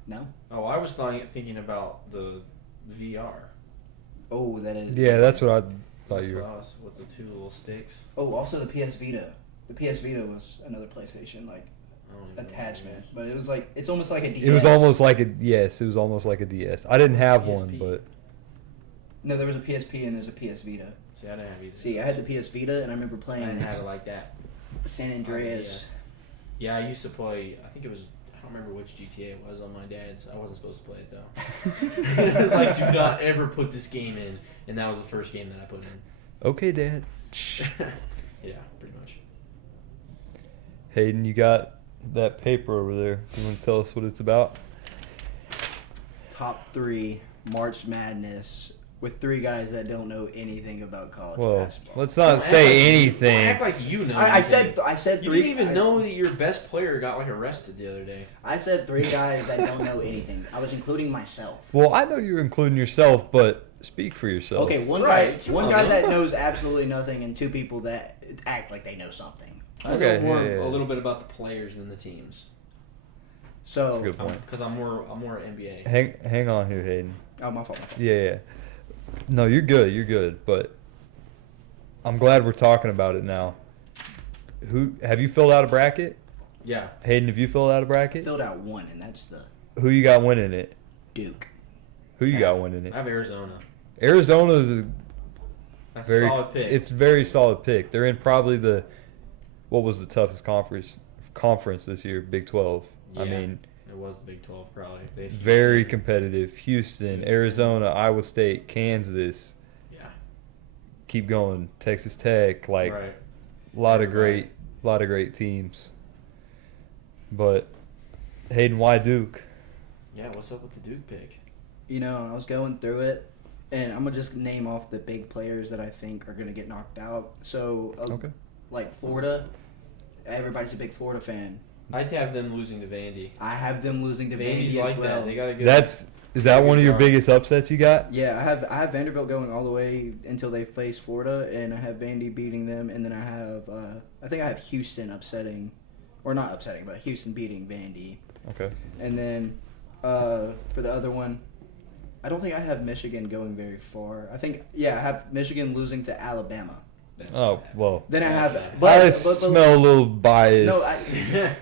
No. Oh, I was thinking about the VR. Oh, that is. Yeah, that's what I thought That's you what were. I was with the two little sticks. Oh, also the PS Vita. The PS Vita was another PlayStation I don't even know what it attachment, is. but it was it's almost like a DS. It was almost like a yes. It was almost like a DS. I didn't have one, PSP. but No, there was a PSP and there's a PS Vita. See, I didn't have either. See, I had the PS Vita and I remember I playing didn't have it like that. San Andreas. Yeah, I used to play. I think it was. I don't remember which GTA it was on my dad's. I wasn't supposed to play it though. It was like, do not ever put this game in, and that was the first game that I put in. okay, Dad. Yeah, pretty much. Hayden, you got that paper over there. You want to tell us what it's about? Top 3 March Madness with 3 guys that don't know anything about college Well, basketball. let's Don't not act say like you- anything. Don't act like you know. I anything. said You 3. didn't even know that your best player got arrested the other day. I said 3 guys that don't know anything. I was including myself. Well, I know you're including yourself, but speak for yourself. Okay, one Right, guy, come one on, guy man. that knows absolutely nothing, and 2 people that act like they know something. I Okay, know more yeah, yeah. a little bit about the players than the teams. So, That's a good point. Because I'm more NBA. Hang on here, Hayden. Oh, my fault. Yeah. No, you're good. You're good. But I'm glad we're talking about it now. Who have you filled out a bracket? Yeah. Hayden, have you filled out a bracket? Filled out one, and that's the Who you got winning it? Duke. Who you got winning it? I have Arizona. Arizona is a That's very a solid pick. It's a very solid pick. They're in probably what was the toughest conference this year? Big 12. I Yeah. mean, It was the Big 12 probably. They had very Houston. competitive. Houston, Houston. Arizona, Iowa State, Kansas. Yeah. Keep going. Texas Tech. Like Right. a lot of Right. great teams. But Hayden, why Duke? Yeah, what's up with the Duke pick? You know, I was going through it, and I'm gonna just name off the big players that I think are gonna get knocked out. So, Okay. like Florida, everybody's a big Florida fan. I'd have them losing to Vandy. I have them losing to Vandy's Vandy as like well. that. They got a good. Is that one of your guard. biggest upsets you got? Yeah, I have Vanderbilt going all the way until they face Florida, and I have Vandy beating them, and then I think I have Houston upsetting, or not upsetting, but Houston beating Vandy, Okay. and then for the other one, I don't think I have Michigan going very far. I have Michigan losing to Alabama. That's Oh, bad. well. Then I That's have, bad. but, I but- smell a little bias. No,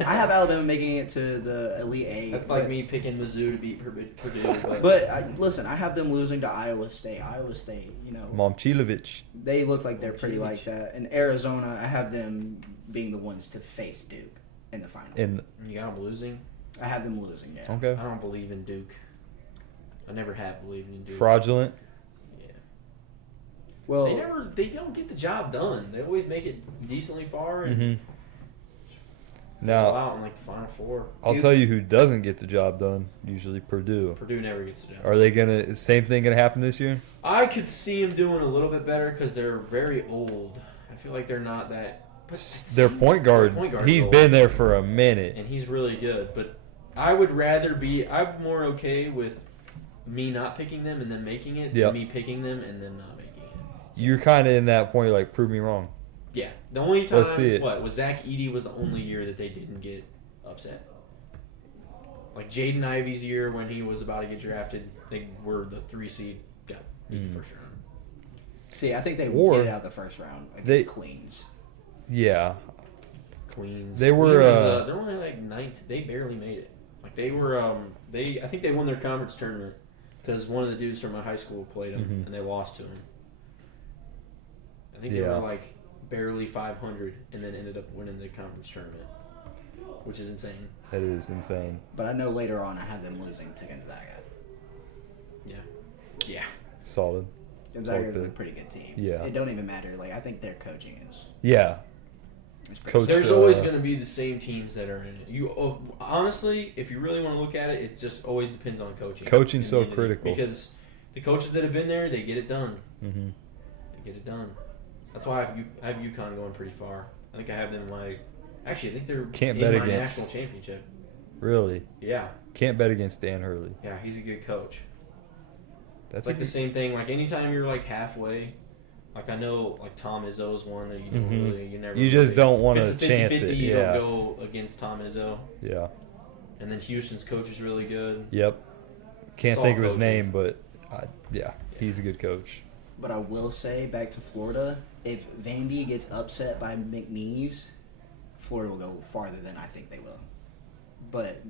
I have Alabama making it to the Elite Eight. That's like me picking Mizzou to beat Purdue. But listen, I have them losing to Iowa State. Iowa State, you know, Momchilovich. they look like they're pretty like that. And Arizona, I have them being the ones to face Duke in the final. And You got them losing. I have them losing. Yeah. okay. I don't believe in Duke. I never have believed in Duke. Fraudulent. Yeah. Well, They don't get the job done. They always make it decently far and Mm-hmm. fizzle Now, out in like the Final Four. I'll Duke- tell you who doesn't get the job done. Usually Purdue. Purdue never gets the job. Are they gonna? Same thing gonna happen this year? I could see them doing a little bit better because they're very old. I feel like they're not that. But Their point guard. He's old, been there for a minute. and he's really good. But I would rather be. I'm more okay with me not picking them and then making it Yep. than me picking them and then not making it. You're kind of in that point. Like, prove me wrong. Yeah, the only time Let's see it. was Zach Edey was the only year that they didn't get upset. Like Jaden Ivey's year when he was about to get drafted, they were the 3 seed, got beat the first round. see, I think they Or would get out the first round against they- Queens. Yeah. Queens. They were, Queens is, they're only like 9th. They barely made it. Like they were. I think they won their conference tournament because one of the dudes from my high school played them Mhm. and they lost to him. I think they Yeah. were like barely 500 and then ended up winning the conference tournament, which is insane. That is insane. But I know later on I have them losing to Gonzaga. Yeah. Solid. Gonzaga is a pick. pretty good team. Yeah. It don't even matter. Like I think their coaching is. Yeah. Is pretty Coach- There's uh, always going to be the same teams that are in it. Honestly, if you really want to look at it, it just always depends on coaching. Coaching's so In the- critical. because the coaches that have been there, they get it done. Mm-hmm. They get it done. That's why I have UConn going pretty far. I think I have them like. Actually, I think they're Can't in bet my against- national championship. Really. Yeah, Can't bet against Dan Hurley. yeah, he's a good coach. That's It's like the same thing. Like anytime you're like halfway, like I know like Tom Izzo's one that you don't Mhm. really, you never. You just really, don't wanna if it's a chance 50-50, it, You yeah. don't go against Tom Izzo. Yeah. And then Houston's coach is really good. Yep. Can't It's all think of his coaching. name, but yeah, he's a good coach. But I will say, back to Florida, if Vandy gets upset by McNeese, Florida will go farther than I think they will. But,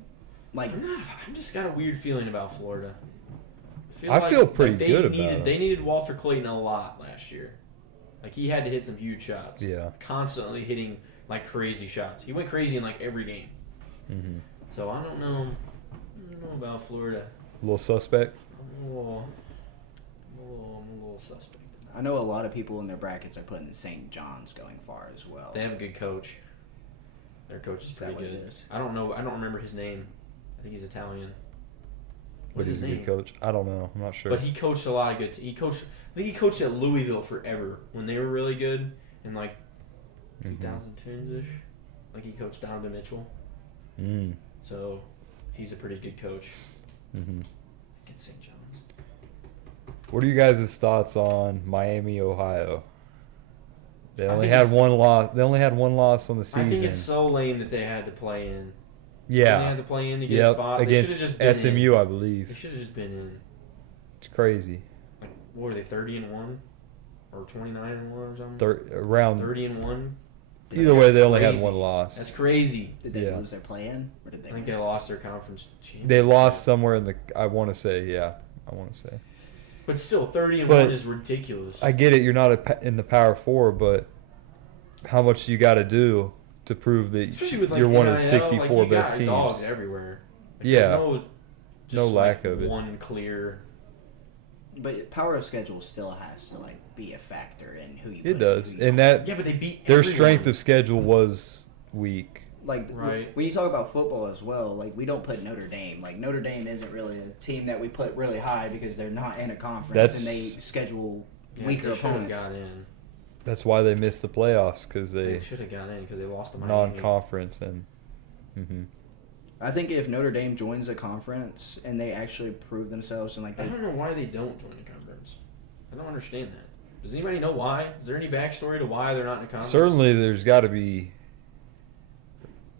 like, I'm just got a weird feeling about Florida. I feel pretty they good about needed, them. They needed Walter Clayton a lot last year. Like he had to hit some huge shots. Yeah. Constantly hitting like crazy shots. He went crazy in like every game. Mm-hmm. So I don't know about Florida. A little suspect. I'm a little suspect. I know a lot of people in their brackets are putting St. John's going far as well. They have a good coach. Their coach is Is that pretty what it good. is? I don't know. I don't remember his name. I think he's Italian. But What's he's his a name? good coach. I don't know. I'm not sure. But he coached a lot of good. I think he coached at Louisville forever when they were really good in like Mhm. 2010s ish. Like he coached Donovan Mitchell, Mm. so he's a pretty good coach. Mm-hmm. Against St. John's. What are you guys' thoughts on Miami, Ohio? They I only think had it's- one loss. They only had one loss on the season. I think it's so lame that they had to play in. They had yeah. to play in to get a Yep. spot. They Against should've just been SMU, I They believe. should have just been in. It's crazy. Like, what were they, 30-1, or 29-1 or something? Around 30-1. Either way, they only had crazy. one loss. That's crazy. Did they Yeah. lose their play-in, or did they? I think they lost their conference championship. They lost somewhere in the. I want to say, yeah. I want to say. But still, 30-1 But is ridiculous. I get it. You're not in the Power Four, but how much you got to do to prove that Especially with, like, you're one of the NIL, 64 like, you best got teams? dogs everywhere. Like, Yeah. there's No just, lack like, of it. one clear. But power of schedule still has to like be a factor in who you. It put does, who you and don't. that Yeah, but they beat their everyone. strength of schedule was weak. Like Right. when you talk about football as well, like we don't put Notre Dame. Like Notre Dame isn't really a team that we put really high because they're not in a conference That's- and they schedule Yeah, weaker they should have opponents. got in. That's why they missed the playoffs because They they should have got in because they lost to Miami. non-conference and. I think if Notre Dame joins a conference and they actually prove themselves and like I they, don't know why they don't join the conference. I don't understand that. Does anybody know why? Is there any backstory to why they're not in a conference? Certainly, there's got to be,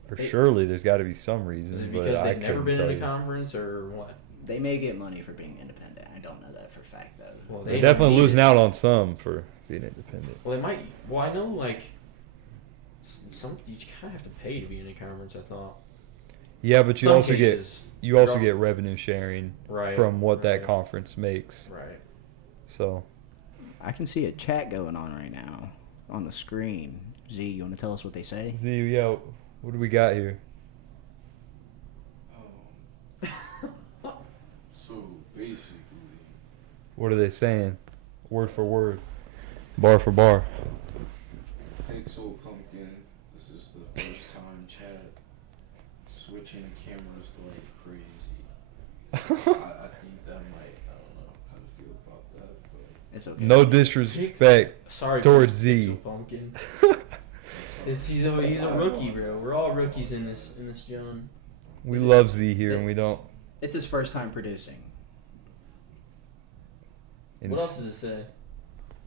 or They- surely there's got to be some reason. Is it but because I they've never couldn't been tell in a you. conference or what? they may get money for being independent. I don't know that for a fact though. Well, They're don't definitely need losing it. out on some for being independent. Well, they might. Well, I know like some you kind of have to pay to be in a conference. I thought. Yeah, but you Some also cases, get revenue sharing right from what that right, conference makes. Right. So I can see a chat going on right now on the screen. Z, you want to tell us what they say? Z, yeah, what do we got here? So basically, What are they saying? Word for word, bar for bar. Pixel Pumpkin, this is the first time chat switching cameras like crazy. I think that might, I don't know how to feel about that, but It's okay. No disrespect Sorry. towards Pixel Z. Pumpkin. He's a rookie, bro. We're all rookies in this John. We love Z here, and we don't. It's his first time producing. What else does it say?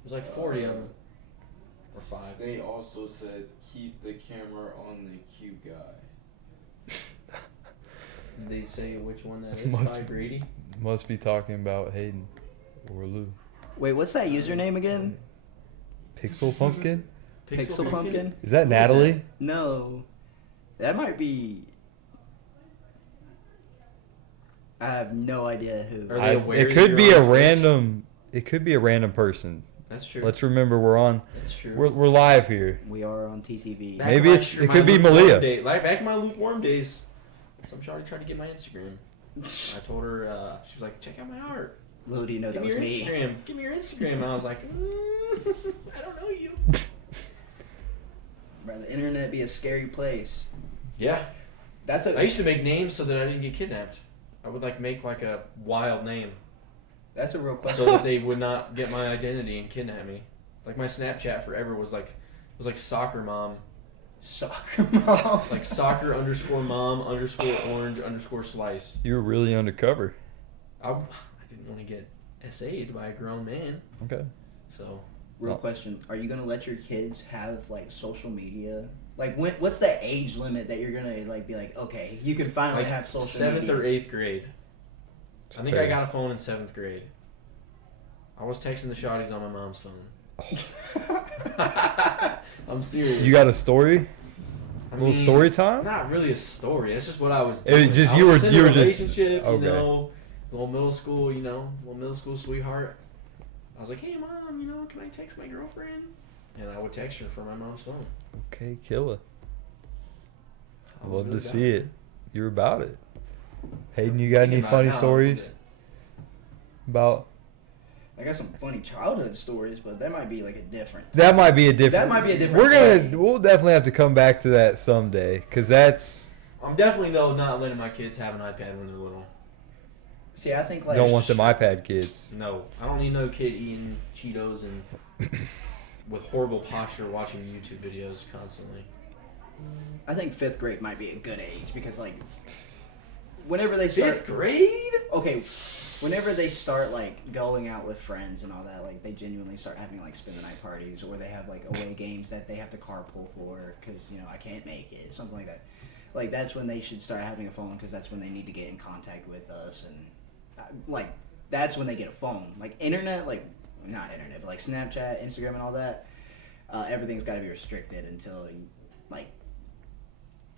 There's like 40 of them. Or 5. they also said keep the camera on the cute guy. Did they say which one that is Must by be. Brady? Must be talking about Hayden or Lou. Wait, what's that username again? Pixel Pumpkin? Pixel Pumpkin? Is that Natalie? No. That might be. I have no idea who. Are they aware It that could you're be on a Twitch? random. It could be a random person. That's true. Let's remember we're on. That's true. We're live here. We are on TCV. Back Maybe in my- it's- my it could be lukewarm Malia. day- Like back in my lukewarm days, some shawty tried to get my Instagram. I told her, she was like, "Check out my art. Lou, do you know Give that me was your me? Instagram. Give me your Instagram." And I was like, "I don't know you." Bro, the internet be a scary place. Yeah, That's I used to make names so that I didn't get kidnapped. I would like make like a wild name That's a real question. so that they would not get my identity and kidnap me. Like my Snapchat forever was like soccer mom, Soccer mom. like soccer underscore mom underscore orange underscore slice. You were really undercover. I didn't want to get SA'd by a grown man, Okay. so Real question: are you gonna let your kids have like social media? Like, what's the age limit that you're gonna like be like, okay, you can finally like have social 7th media? or 8th grade. I think fair. I got a phone in 7th grade. I was texting the shawties on my mom's phone. I'm serious. You got a story? I A little mean, story time? Not really a story. That's just what I was It doing. just- I you was were- in you a were just- relationship, okay. you know, little middle school, little middle school sweetheart. I was like, "Hey, mom, can I text my girlfriend?" And I would text her from my mom's phone. Okay, killer. I was Love really to see about it. You're about it. Hayden, you got Thinking any about it funny now, stories I'm about? I got some funny childhood stories, but that might be like a different. That might be a different. That might be a different We're day. we'll definitely have to come back to that someday, cause that's I'm definitely though not letting my kids have an iPad when they're little. See, I think like don't want them iPad kids. No, I don't need no kid eating Cheetos and with horrible posture watching YouTube videos constantly. I think 5th grade might be a good age because like, whenever they start 5th grade? okay, whenever they start like going out with friends and all that, like they genuinely start having like spend the night parties, or they have like away games that they have to carpool for because I can't make it, something like that. Like that's when they should start having a phone because that's when they need to get in contact with us and like that's when they get a phone. Like internet, like not internet, but like Snapchat, Instagram, and all that. everything's got to be restricted until like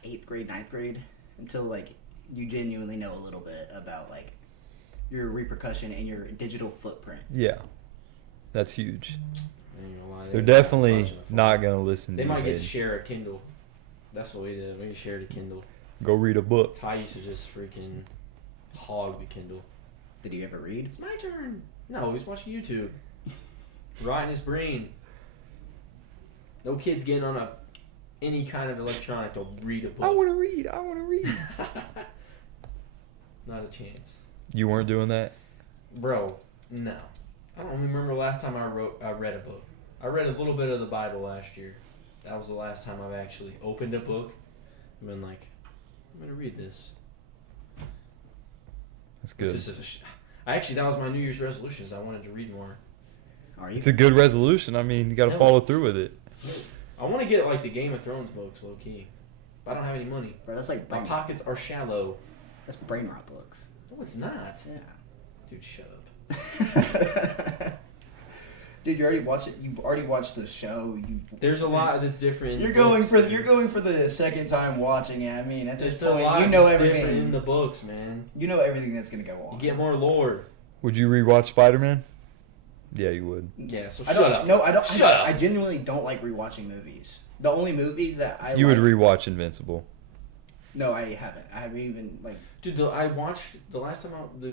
8th grade, 9th grade, until like you genuinely know a little bit about like your repercussion and your digital footprint. Yeah, that's huge. I ain't gonna lie, They're they're definitely watching it. not gonna listen. They to might you, get to Hayden. share a Kindle. That's what we did. We shared a Kindle. Go read a book. Ty used to just freaking hog the Kindle. Did you ever read? It's my turn. No, he's watching YouTube. Rotting his brain. No kid's getting on any kind of electronic to read a book. I want to read. I want to read. Not a chance. You weren't doing that? Bro, no. I don't remember the last time I read a book. I read a little bit of the Bible last year. That was the last time I've actually opened a book and been like, I'm going to read this. That's good. Actually, that was my New Year's resolution, is I wanted to read more. Are you? It's a good resolution. I mean, you got to Yeah. follow through with it. I want to get like the Game of Thrones books, low key. But I don't have any money. Bro, that's like My brain, pockets are shallow. that's brain rot books. No, it's not. Yeah. Dude, shut up. Dude, you already watched it. You've already watched the show. There's a lot that's different. You're going for the second time watching it. I mean, at this It's a point, lot you know that's different everything. in the books, man. You know everything that's gonna go You on. get more lore. Would you rewatch Spider-Man? Yeah, you would. Yeah, so I shut don't. up. No, I don't. Shut up. I genuinely don't like rewatching movies. The only movies that I You like, would rewatch Invincible. No, I haven't. I haven't even like. Dude, the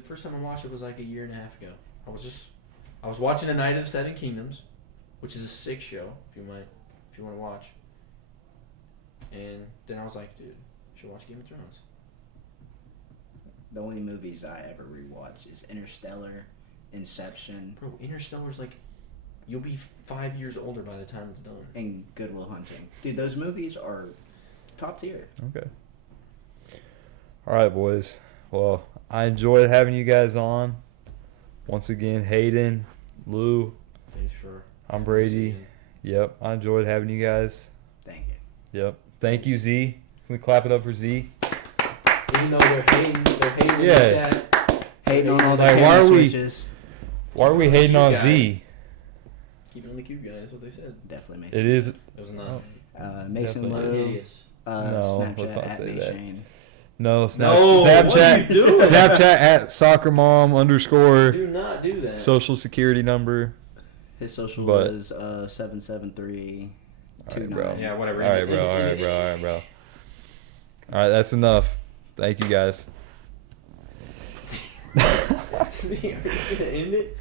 first time I watched it was like a year and a half ago. I was watching A Night of the Seven Kingdoms, which is a sick show if you want to watch. And then I was like, dude, you should watch Game of Thrones. The only movies I ever rewatch is Interstellar, Inception, Bro, Interstellar's like, you'll be 5 years older by the time it's done. and Good Will Hunting. Dude, those movies are top tier. Okay. All right, boys. Well, I enjoyed having you guys on. Once again, Hayden, Lou, Thanks for I'm Brady. listening. Yep, I enjoyed having you guys. Thank you. Yep. Thank you, Z. Can we clap it up for Z? Even though they're hating Yeah. in the chat. Hating on all the Like, why camera are we- switches. Why are we hating on Guy. Z? Keep it on the cute guy, that's what they said. Definitely makes It is. It was not. Mason Definitely. Lowe, Hideous. No, let's Snapchat not at say May that. Shane. No, No, what are Snapchat. you doing? Snapchat at soccermom _ Do not do that. social security number. His social But- was 77329. All right, bro. Yeah, whatever. All right, bro. All right, bro. All right, bro. All right, that's enough. Thank you, guys. See, are you gonna end it?